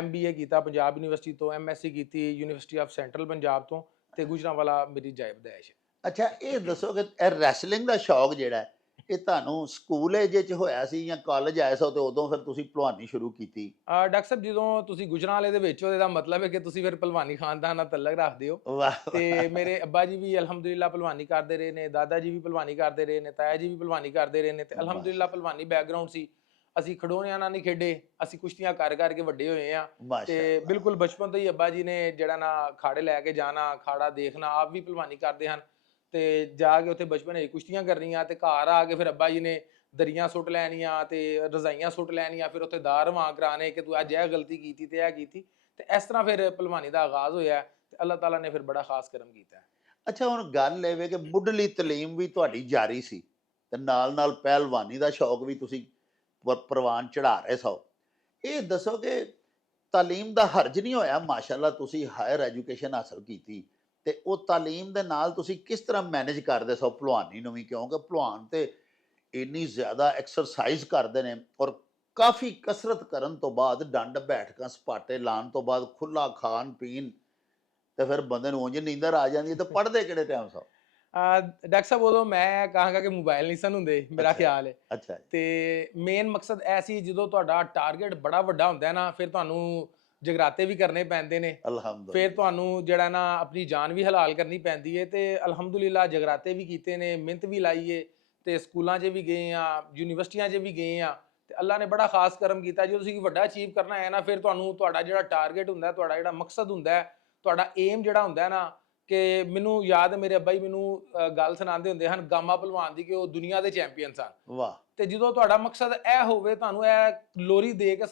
MBA ਕੀਤਾ ਪੰਜਾਬ ਯੂਨੀਵਰਸਿਟੀ ਤੋਂ, MSc ਕੀਤੀ ਯੂਨੀਵਰਸਿਟੀ ਆਫ ਸੈਂਟਰਲ ਪੰਜਾਬ ਤੋਂ, ਤੇ ਗੁਜਰਾਂਵਾਲਾ ਮੇਰੀ ਜਾਇ ਪੈਦਾਇਸ਼ ਹੈ। ਅੱਛਾ, ਇਹ ਦੱਸੋ ਕਿ ਇਹ ਰੈਸਲਿੰਗ ਦਾ ਸ਼ੌਕ ਜਿਹੜਾ ਇਹ ਤੁਹਾਨੂੰ ਸਕੂਲ ਏਜ 'ਚ ਹੋਇਆ ਸੀ ਜਾਂ ਕਾਲਜ ਆਏ ਸੋ ਤੇ ਉਦੋਂ ਫਿਰ ਤੁਸੀਂ ਭਲਵਾਨੀ ਸ਼ੁਰੂ ਕੀਤੀ? ਡਾਕਟਰ ਸਾਹਿਬ, ਜਦੋਂ ਤੁਸੀਂ ਗੁਜਰਾਂਵਾਲੇ ਦੇ ਵਿੱਚ ਹੋ, ਇਹਦਾ ਮਤਲਬ ਹੈ ਕਿ ਤੁਸੀਂ ਫਿਰ ਭਲਵਾਨੀ ਖਾਨਦਾਨ ਨਾਲ ਤਲਕ ਰੱਖਦੇ ਹੋ। ਤੇ ਮੇਰੇ ਅੱਬਾ ਜੀ ਵੀ ਅਲਹਮਦੁਲਿਲਾ ਭਲਵਾਨੀ ਕਰਦੇ ਰਹੇ ਨੇ, ਦਾਦਾ ਜੀ ਵੀ ਭਲਵਾਨੀ ਕਰਦੇ ਰਹੇ ਨੇ, ਤਾਇਆ ਜੀ ਵੀ ਭਲਵਾਨੀ ਕਰਦੇ ਰਹੇ ਨੇ, ਤੇ ਅਲਹਮਦੁਲਿਲਾ ਭਲਵਾਨੀ ਬੈਕਗ੍ਰਾਉਂਡ ਸੀ। ਅਸੀਂ ਖਿਡੌਣਿਆਂ ਨਾਲ ਨਹੀਂ ਖੇਡੇ, ਅਸੀਂ ਕੁਸ਼ਤੀਆਂ ਕਰ ਕਰਕੇ ਵੱਡੇ ਹੋਏ ਆ। ਤੇ ਬਿਲਕੁਲ ਬਚਪਨ ਤੋਂ ਹੀ ਅੱਬਾ ਜੀ ਨੇ ਜਿਹੜਾ ਨਾ ਖਾੜੇ ਲੈ ਕੇ ਜਾਣਾ, ਖਾੜਾ ਦੇਖਣਾ, ਆਪ ਵੀ ਭਲਵਾਨੀ ਕਰਦੇ ਹਨ, ਤੇ ਜਾ ਕੇ ਉੱਥੇ ਬਚਪਨ ਵਿੱਚ ਕੁਸ਼ਤੀਆਂ ਕਰਨੀਆਂ, ਤੇ ਘਰ ਆ ਕੇ ਫਿਰ ਅੱਬਾ ਜੀ ਨੇ ਦਰੀਆਂ ਸੁੱਟ ਲੈਣੀਆਂ ਤੇ ਰਜ਼ਾਈਆਂ ਸੁੱਟ ਲੈਣੀਆਂ, ਫਿਰ ਉੱਥੇ ਦਾਰ ਰਵਾਂ ਕਰਾਣੇ ਕਿ ਤੂੰ ਅੱਜ ਇਹ ਗਲਤੀ ਕੀਤੀ ਤੇ ਇਹ ਕੀਤੀ, ਤੇ ਇਸ ਤਰ੍ਹਾਂ ਫਿਰ ਭਲਵਾਨੀ ਦਾ ਆਗਾਜ਼ ਹੋਇਆ, ਤੇ ਅੱਲਾਹ ਤਾਲਾ ਨੇ ਫਿਰ ਬੜਾ ਖਾਸ ਕਰਮ ਕੀਤਾ। ਅੱਛਾ, ਹੁਣ ਗੱਲ ਇਹ ਵੇ ਕਿ ਮੁੱਢਲੀ ਤਾਲੀਮ ਵੀ ਤੁਹਾਡੀ ਜਾਰੀ ਸੀ ਤੇ ਨਾਲ ਨਾਲ ਪਹਿਲਵਾਨੀ ਦਾ ਸ਼ੌਕ ਵੀ ਤੁਸੀਂ ਪ੍ਰਵਾਨ ਚੜਾ ਰਹੇ ਸੋ। ਇਹ ਦੱਸੋ ਕਿ ਤਾਲੀਮ ਦਾ ਹਰਜ ਨਹੀਂ ਹੋਇਆ? ਮਾਸ਼ਾਅੱਲਾ ਤੁਸੀਂ ਹਾਇਰ ਐਜੂਕੇਸ਼ਨ ਹਾਸਲ ਕੀਤੀ, ਤੇ ਉਹ ਤਾਲੀਮ ਦੇ ਨਾਲ ਤੁਸੀਂ ਕਿਸ ਤਰ੍ਹਾਂ ਮੈਨੇਜ ਕਰਦੇ ਸੋ ਭਲਵਾਨੀ ਨੂੰ ਵੀ? ਕਿਉਂਕਿ ਭਲਵਾਨ ਤੇ ਇੰਨੀ ਜ਼ਿਆਦਾ ਐਕਸਰਸਾਈਜ਼ ਕਰਦੇ ਨੇ, ਔਰ ਕਾਫੀ ਕਸਰਤ ਕਰਨ ਤੋਂ ਬਾਅਦ, ਡੰਡ ਬੈਠਕਾਂ ਸਪਾਟੇ ਲਾਉਣ ਤੋਂ ਬਾਅਦ, ਖੁੱਲਾ ਖਾਣ ਪੀਣ, ਤੇ ਫਿਰ ਬੰਦੇ ਨੂੰ ਉਂਝ ਨੀਂਦਰ ਆ ਜਾਂਦੀ ਹੈ। ਤੇ ਪੜ੍ਹਦੇ ਕਿਹੜੇ ਟਾਈਮ ਸੋ? ਡਾਕਟਰ ਸਾਹਿਬ, ਉਦੋਂ ਮੈਂ ਕਹਾਂਗਾ ਕਿ ਮੋਬਾਈਲ ਨਹੀਂ ਸਨ ਹੁੰਦੇ, ਮੇਰਾ ਖਿਆਲ ਹੈ। ਅੱਛਾ। ਤੇ ਮੇਨ ਮਕਸਦ ਇਹ ਸੀ, ਜਦੋਂ ਤੁਹਾਡਾ ਟਾਰਗੇਟ ਬੜਾ ਵੱਡਾ ਹੁੰਦਾ ਨਾ, ਫਿਰ ਤੁਹਾਨੂੰ ਜਗਰਾਤੇ ਵੀ ਕਰਨੇ ਪੈਂਦੇ ਨੇ, ਫਿਰ ਤੁਹਾਨੂੰ ਜਿਹੜਾ ਨਾ ਆਪਣੀ ਜਾਨ ਵੀ ਹਲਾਲ ਕਰਨੀ ਪੈਂਦੀ ਹੈ। ਤੇ ਅਲਹਮਦੁਲਿਲਾ ਜਗਰਾਤੇ ਵੀ ਕੀਤੇ ਨੇ, ਮਿਹਨਤ ਵੀ ਲਾਈਏ, ਤੇ ਸਕੂਲਾਂ 'ਚ ਵੀ ਗਏ ਆ, ਯੂਨੀਵਰਸਿਟੀਆਂ 'ਚ ਵੀ ਗਏ ਆ, ਤੇ ਅੱਲਾ ਨੇ ਬੜਾ ਖਾਸ ਕਰਮ ਕੀਤਾ। ਜਦੋਂ ਤੁਸੀਂ ਵੱਡਾ ਅਚੀਵ ਕਰਨਾ ਹੈ ਨਾ, ਫਿਰ ਤੁਹਾਨੂੰ ਤੁਹਾਡਾ ਜਿਹੜਾ ਟਾਰਗੇਟ ਹੁੰਦਾ, ਤੁਹਾਡਾ ਜਿਹੜਾ ਮਕਸਦ ਹੁੰਦਾ, ਤੁਹਾਡਾ ਏਮ ਜਿਹੜਾ ਹੁੰਦਾ ਨਾ, ਕਿ ਮੈਨੂੰ ਯਾਦ ਹੈ ਮੇਰੇ ਅੱਬਾ ਜੀ ਮੈਨੂੰ ਗੱਲ ਸੁਣਾਉਂਦੇ ਹੁੰਦੇ ਹਨ ਗਾਮਾ ਭਲਵਾਨ ਦੀ, ਕਿ ਉਹ ਦੁਨੀਆ ਦੇ ਚੈਂਪੀਅਨ ਸਨ। ਵਾਹ। ਤੇ ਜਦੋਂ ਤੁਹਾਡਾ ਮਕਸਦ ਇਹ ਹੋਵੇ, ਤੁਹਾਨੂੰ ਇਹ ਲੋਰੀ ਦੇ ਕੇ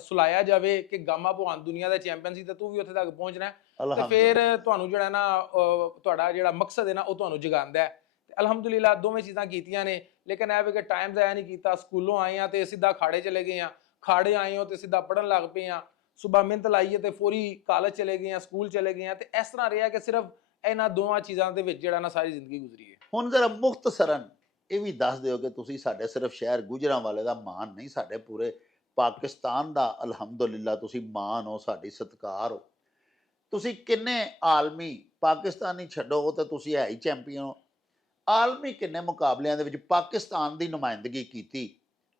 ਸੁਲਾਇਆ ਜਾਵੇ ਕਿ ਗਾਮਾ ਭਲਵਾਨ ਦੁਨੀਆ ਦਾ ਚੈਂਪੀਅਨ ਸੀ ਤੇ ਤੂੰ ਵੀ ਉੱਥੇ ਤੱਕ ਪਹੁੰਚਣਾ, ਤੇ ਫਿਰ ਤੁਹਾਨੂੰ ਜਿਹੜਾ ਨਾ ਤੁਹਾਡਾ ਜਿਹੜਾ ਮਕਸਦ ਹੈ ਨਾ, ਉਹ ਤੁਹਾਨੂੰ ਜਗਾਉਂਦਾ ਹੈ। ਤੇ ਅਲਹਮਦੁਲਿਲਾ ਦੋਵੇਂ ਚੀਜ਼ਾਂ ਕੀਤੀਆਂ ਨੇ, ਲੇਕਿਨ ਇਹ ਵੀ ਕਿ ਟਾਈਮ ਜ਼ਾਇਆ ਨਹੀਂ ਕੀਤਾ। ਸਕੂਲੋਂ ਆਏ ਆ ਤੇ ਸਿੱਧਾ ਖਾੜੇ ਚਲੇ ਗਏ ਆ, ਖਾੜੇ ਆਏ ਹੋ ਤੇ ਸਿੱਧਾ ਪੜ੍ਹਨ ਲੱਗ ਪਏ ਆ, ਸੁਬਹ ਮਿਹਨਤ ਲਾਈਏ ਤੇ ਫੌਰੀ ਕਾਲਜ ਚਲੇ ਗਏ ਆ, ਸਕੂਲ ਚਲੇ ਗਏ ਆ, ਤੇ ਇਸ ਤਰ੍ਹਾਂ ਰਿਹਾ ਕਿ ਸਿਰਫ ਇਹਨਾਂ ਦੋਵਾਂ ਚੀਜ਼ਾਂ ਦੇ ਵਿੱਚ ਜਿਹੜਾ ਨਾ ਸਾਰੀ ਜ਼ਿੰਦਗੀ ਗੁਜ਼ਰੀ ਹੈ। ਹੁਣ ਜ਼ਰਾ ਮੁਖਤਸਰਨ ਇਹ ਵੀ ਦੱਸ ਦਿਓ ਕਿ ਤੁਸੀਂ ਸਾਡੇ ਸਿਰਫ ਸ਼ਹਿਰ ਗੁਜਰਾਂਵਾਲੇ ਦਾ ਮਾਣ ਨਹੀਂ, ਸਾਡੇ ਪੂਰੇ ਪਾਕਿਸਤਾਨ ਦਾ ਅਲਹਮਦੁਲਿਲਾ ਤੁਸੀਂ ਮਾਣ ਹੋ, ਸਾਡੀ ਸਤਿਕਾਰ ਹੋ। ਤੁਸੀਂ ਕਿੰਨੇ ਆਲਮੀ, ਪਾਕਿਸਤਾਨੀ ਛੱਡੋ ਉਹ ਤਾਂ ਤੁਸੀਂ ਹੈ ਹੀ ਚੈਂਪੀਅਨ ਹੋ, ਆਲਮੀ ਕਿੰਨੇ ਮੁਕਾਬਲਿਆਂ ਦੇ ਵਿੱਚ ਪਾਕਿਸਤਾਨ ਦੀ ਨੁਮਾਇੰਦਗੀ ਕੀਤੀ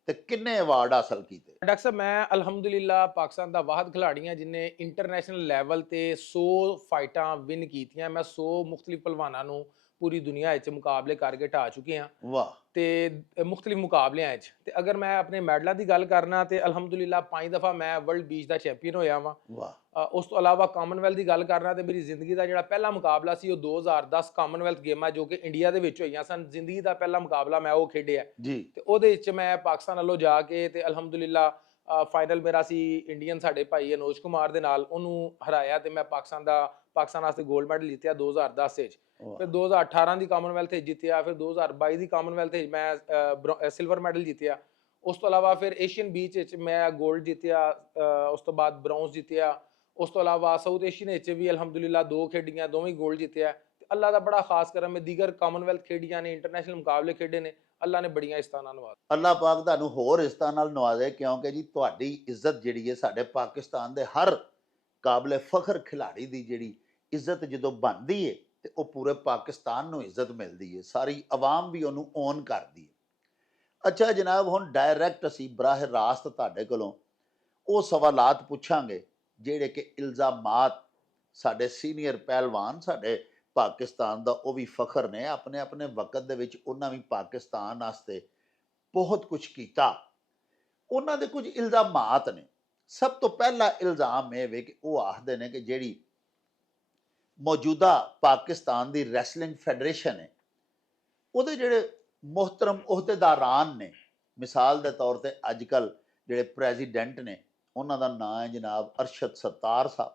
ਤੇ ਕਿੰਨੇ ਅਵਾਰਡ ਹਾਸਲ ਕੀਤੇ? ਡਾਕਟਰ ਸਾਹਿਬ ਮੈਂ ਅਲਹਮਦੁਲਿਲਾ ਪਾਕਿਸਤਾਨ ਦਾ ਵਾਹਦ ਖਿਲਾੜੀ ਹਾਂ ਜਿਨੇ ਇੰਟਰਨੈਸ਼ਨਲ ਲੈਵਲ ਤੇ 100 ਫਾਈਟਾਂ ਵਿਨ ਕੀਤੀਆਂ। ਮੈਂ 100 ਮੁxtਲਿਫ ਪਹਿਲਵਾਨਾਂ ਨੂੰ ਪੂਰੀ ਦੁਨੀਆ ਵਿੱਚ ਮੁਕਾਬਲੇ ਕਰਕੇ ਢਾ ਚੁੱਕੇ ਹਾਂ ਵਾਹ। ਤੇ ਮੁxtਲਿਫ ਮੁਕਾਬਲਿਆਂ ਵਿੱਚ। ਤੇ ਅਗਰ ਮੈਂ ਆਪਣੇ ਮੈਡਲਾਂ ਦੀ ਗੱਲ ਕਰਨਾ ਤੇ ਅਲਹਮਦੁਲਿਲਾ 5 ਦਫਾ ਮੈਂ ਵਰਲਡ ਬੀਚ ਦਾ ਚੈਂਪੀਅਨ ਹੋਇਆ ਵਾਂ। ਵਾਹ। ਉਸ ਤੋਂ ਇਲਾਵਾ ਕਾਮਨਵੈਲਥ ਦੀ ਗੱਲ ਕਰਨਾ ਤੇ ਮੇਰੀ ਜ਼ਿੰਦਗੀ ਦਾ ਜਿਹੜਾ ਪਹਿਲਾ ਮੁਕਾਬਲਾ ਸੀ ਉਹ 2010 ਕਾਮਨਵੈਲਥ ਗੇਮਾਂ ਜੋ ਕਿ ਇੰਡੀਆ ਦੇ ਵਿੱਚ ਹੋਈਆਂ ਸਨ। ਜ਼ਿੰਦਗੀ ਦਾ ਪਹਿਲਾ ਮੁਕਾਬਲਾ ਮੈਂ ਉਹ ਖੇਡਿਆ ਜੀ। ਤੇ ਉਹਦੇ ਵਿੱਚ ਮੈਂ ਪਾਕਿਸਤਾਨ ਵੱਲੋਂ ਜਾ ਕੇ ਤੇ ਅਲਹਮਦੁਲਿਲਾ ਫਾਈਨਲ ਮੇਰਾ ਸੀ ਇੰਡੀਅਨ ਸਾਡੇ ਭਾਈ ਅਨੋਜ ਕੁਮਾਰ ਦੇ ਨਾਲ, ਉਹਨੂੰ ਹਰਾਇਆ ਤੇ ਮੈਂ ਪਾਕਿਸਤਾਨ ਵਾਸਤੇ 골ਡ ਮੈਡਲ ਜਿੱਤਿਆ 2010 ਵਿੱਚ। ਫਿਰ 2018 ਦੀ ਕਾਮਨਵੈਲਥ ਵਿੱਚ ਜਿੱਤਿਆ, ਫਿਰ 2022 ਦੀ ਕਾਮਨਵੈਲਥ ਵਿੱਚ ਮੈਂ ਸਿਲਵਰ ਮੈਡਲ ਜਿੱਤਿਆ। ਉਸ ਤੋਂ ਇਲਾਵਾ ਫਿਰ ਏਸ਼ੀਅਨ ਬੀਚ ਵਿੱਚ ਮੈਂ 골ਡ ਜਿੱਤਿਆ, ਉਸ ਤੋਂ ਬਾਅਦ ਬ੍ਰੌਂਜ਼ ਜਿੱਤਿਆ। ਉਸ ਤੋਂ ਇਲਾਵਾ ਸਾਊਥ ਏਸ਼ੀਅਨ ਵਿੱਚ ਵੀ ਅਲਹਮਦੁਲਿਲਾ 2 ਖੇਡੀਆਂ, ਦੋਵੇਂ 골ਡ ਜਿੱਤਿਆ। ਤੇ ਅੱਲਾ ਦਾ ਬੜਾ ਖਾਸ ਕਰਮ ਹੈ, ਦੀਗਰ ਕਾਮਨਵੈਲਥ ਖੇਡੀਆਂ ਨੇ, ਇੰਟਰਨੈਸ਼ਨਲ ਮੁਕਾਬਲੇ ਖੇਡੇ ਨੇ, ਅੱਲਾ ਨੇ ਬੜੀਆਂ ਇਜ਼ਤਾਂ ਨਾਲ ਨਵਾਜ਼ਿਆ। ਅੱਲਾਹ ਪਾਕ ਤੁਹਾਨੂੰ ਹੋਰ ਇੱਜ਼ਤਾਂ ਨਾਲ ਨਵਾਜ਼ੇ, ਕਿਉਂਕਿ ਜੀ ਤੁਹਾਡੀ ਇੱਜ਼ਤ ਜਿਹੜੀ ਹੈ ਸਾਡੇ ਪਾਕਿਸਤਾਨ ਦੇ ਹਰ ਕਾਬਲੇ ਫਖਰ ਖਿਲਾੜੀ ਦੀ ਜਿਹੜੀ ਇੱਜ਼ਤ ਜਦੋਂ ਬਣਦੀ ਹੈ ਤੇ ਉਹ ਪੂਰੇ ਪਾਕਿਸਤਾਨ ਨੂੰ ਇੱਜ਼ਤ ਮਿਲਦੀ ਹੈ, ਸਾਰੀ ਆਵਾਮ ਵੀ ਉਹਨੂੰ ਓਨ ਕਰਦੀ ਹੈ। ਅੱਛਾ ਜਨਾਬ, ਹੁਣ ਡਾਇਰੈਕਟ ਅਸੀਂ ਬਰਾਹ ਰਾਸਤ ਤੁਹਾਡੇ ਕੋਲੋਂ ਉਹ ਸਵਾਲਾਤ ਪੁੱਛਾਂਗੇ ਜਿਹੜੇ ਕਿ ਇਲਜ਼ਾਮਾਤ ਸਾਡੇ ਸੀਨੀਅਰ ਪਹਿਲਵਾਨ ਸਾਡੇ ਪਾਕਿਸਤਾਨ ਦਾ ਉਹ ਵੀ ਫਖਰ ਨੇ, ਆਪਣੇ ਆਪਣੇ ਵਕਤ ਦੇ ਵਿੱਚ ਉਹਨਾਂ ਵੀ ਪਾਕਿਸਤਾਨ ਵਾਸਤੇ ਬਹੁਤ ਕੁਝ ਕੀਤਾ। ਉਹਨਾਂ ਦੇ ਕੁਝ ਇਲਜ਼ਾਮਾਤ ਨੇ। ਸਭ ਤੋਂ ਪਹਿਲਾ ਇਲਜ਼ਾਮ ਇਹ ਵੇ ਕਿ ਉਹ ਆਖਦੇ ਨੇ ਕਿ ਜਿਹੜੀ ਮੌਜੂਦਾ ਪਾਕਿਸਤਾਨ ਦੀ ਰੈਸਲਿੰਗ ਫੈਡਰੇਸ਼ਨ ਹੈ ਉਹਦੇ ਜਿਹੜੇ ਮੁਹਤਰਮ ਅਹੁਦੇਦਾਰਾਨ ਨੇ, ਮਿਸਾਲ ਦੇ ਤੌਰ ਤੇ ਅੱਜ ਕੱਲ੍ਹ ਜਿਹੜੇ ਪ੍ਰੈਜ਼ੀਡੈਂਟ ਨੇ ਉਹਨਾਂ ਦਾ ਨਾਂ ਹੈ ਜਨਾਬ ਅਰਸ਼ਦ ਸੱਤਾਰ ਸਾਹਿਬ।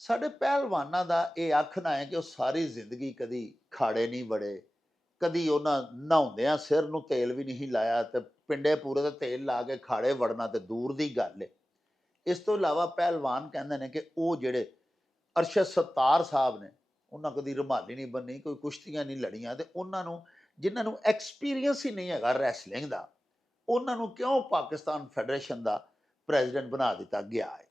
ਸਾਡੇ ਪਹਿਲਵਾਨਾਂ ਦਾ ਇਹ ਆਖਣਾ ਹੈ ਕਿ ਉਹ ਸਾਰੀ ਜ਼ਿੰਦਗੀ ਕਦੀ ਖਾੜੇ ਨਹੀਂ ਵੜੇ, ਕਦੀ ਉਹਨਾਂ ਨਹਾਉਂਦਿਆਂ ਸਿਰ ਨੂੰ ਤੇਲ ਵੀ ਨਹੀਂ ਲਾਇਆ ਤੇ ਪਿੰਡੇ ਪੂਰੇ ਦਾ ਤੇਲ ਲਾ ਕੇ ਖਾੜੇ ਵੜਨਾ ਤੇ ਦੂਰ ਦੀ ਗੱਲ ਹੈ। ਇਸ ਤੋਂ ਇਲਾਵਾ ਪਹਿਲਵਾਨ ਕਹਿੰਦੇ ਨੇ ਕਿ ਉਹ ਜਿਹੜੇ ਅਰਸ਼ਦ ਸੱਤਾਰ ਸਾਹਿਬ ਨੇ ਉਹਨਾਂ ਕਦੀ ਰੁਮਾਲੀ ਨਹੀਂ ਬੰਨੀ, ਕੋਈ ਕੁਸ਼ਤੀਆਂ ਨਹੀਂ ਲੜੀਆਂ, ਤੇ ਉਹਨਾਂ ਨੂੰ ਜਿਨ੍ਹਾਂ ਨੂੰ ਐਕਸਪੀਰੀਅੰਸ ਹੀ ਨਹੀਂ ਹੈਗਾ ਰੈਸਲਿੰਗ ਦਾ, ਉਹਨਾਂ ਨੂੰ ਕਿਉਂ ਪਾਕਿਸਤਾਨ ਫੈਡਰੇਸ਼ਨ ਦਾ ਪ੍ਰੈਜ਼ੀਡੈਂਟ ਬਣਾ ਦਿੱਤਾ ਗਿਆ ਹੈ?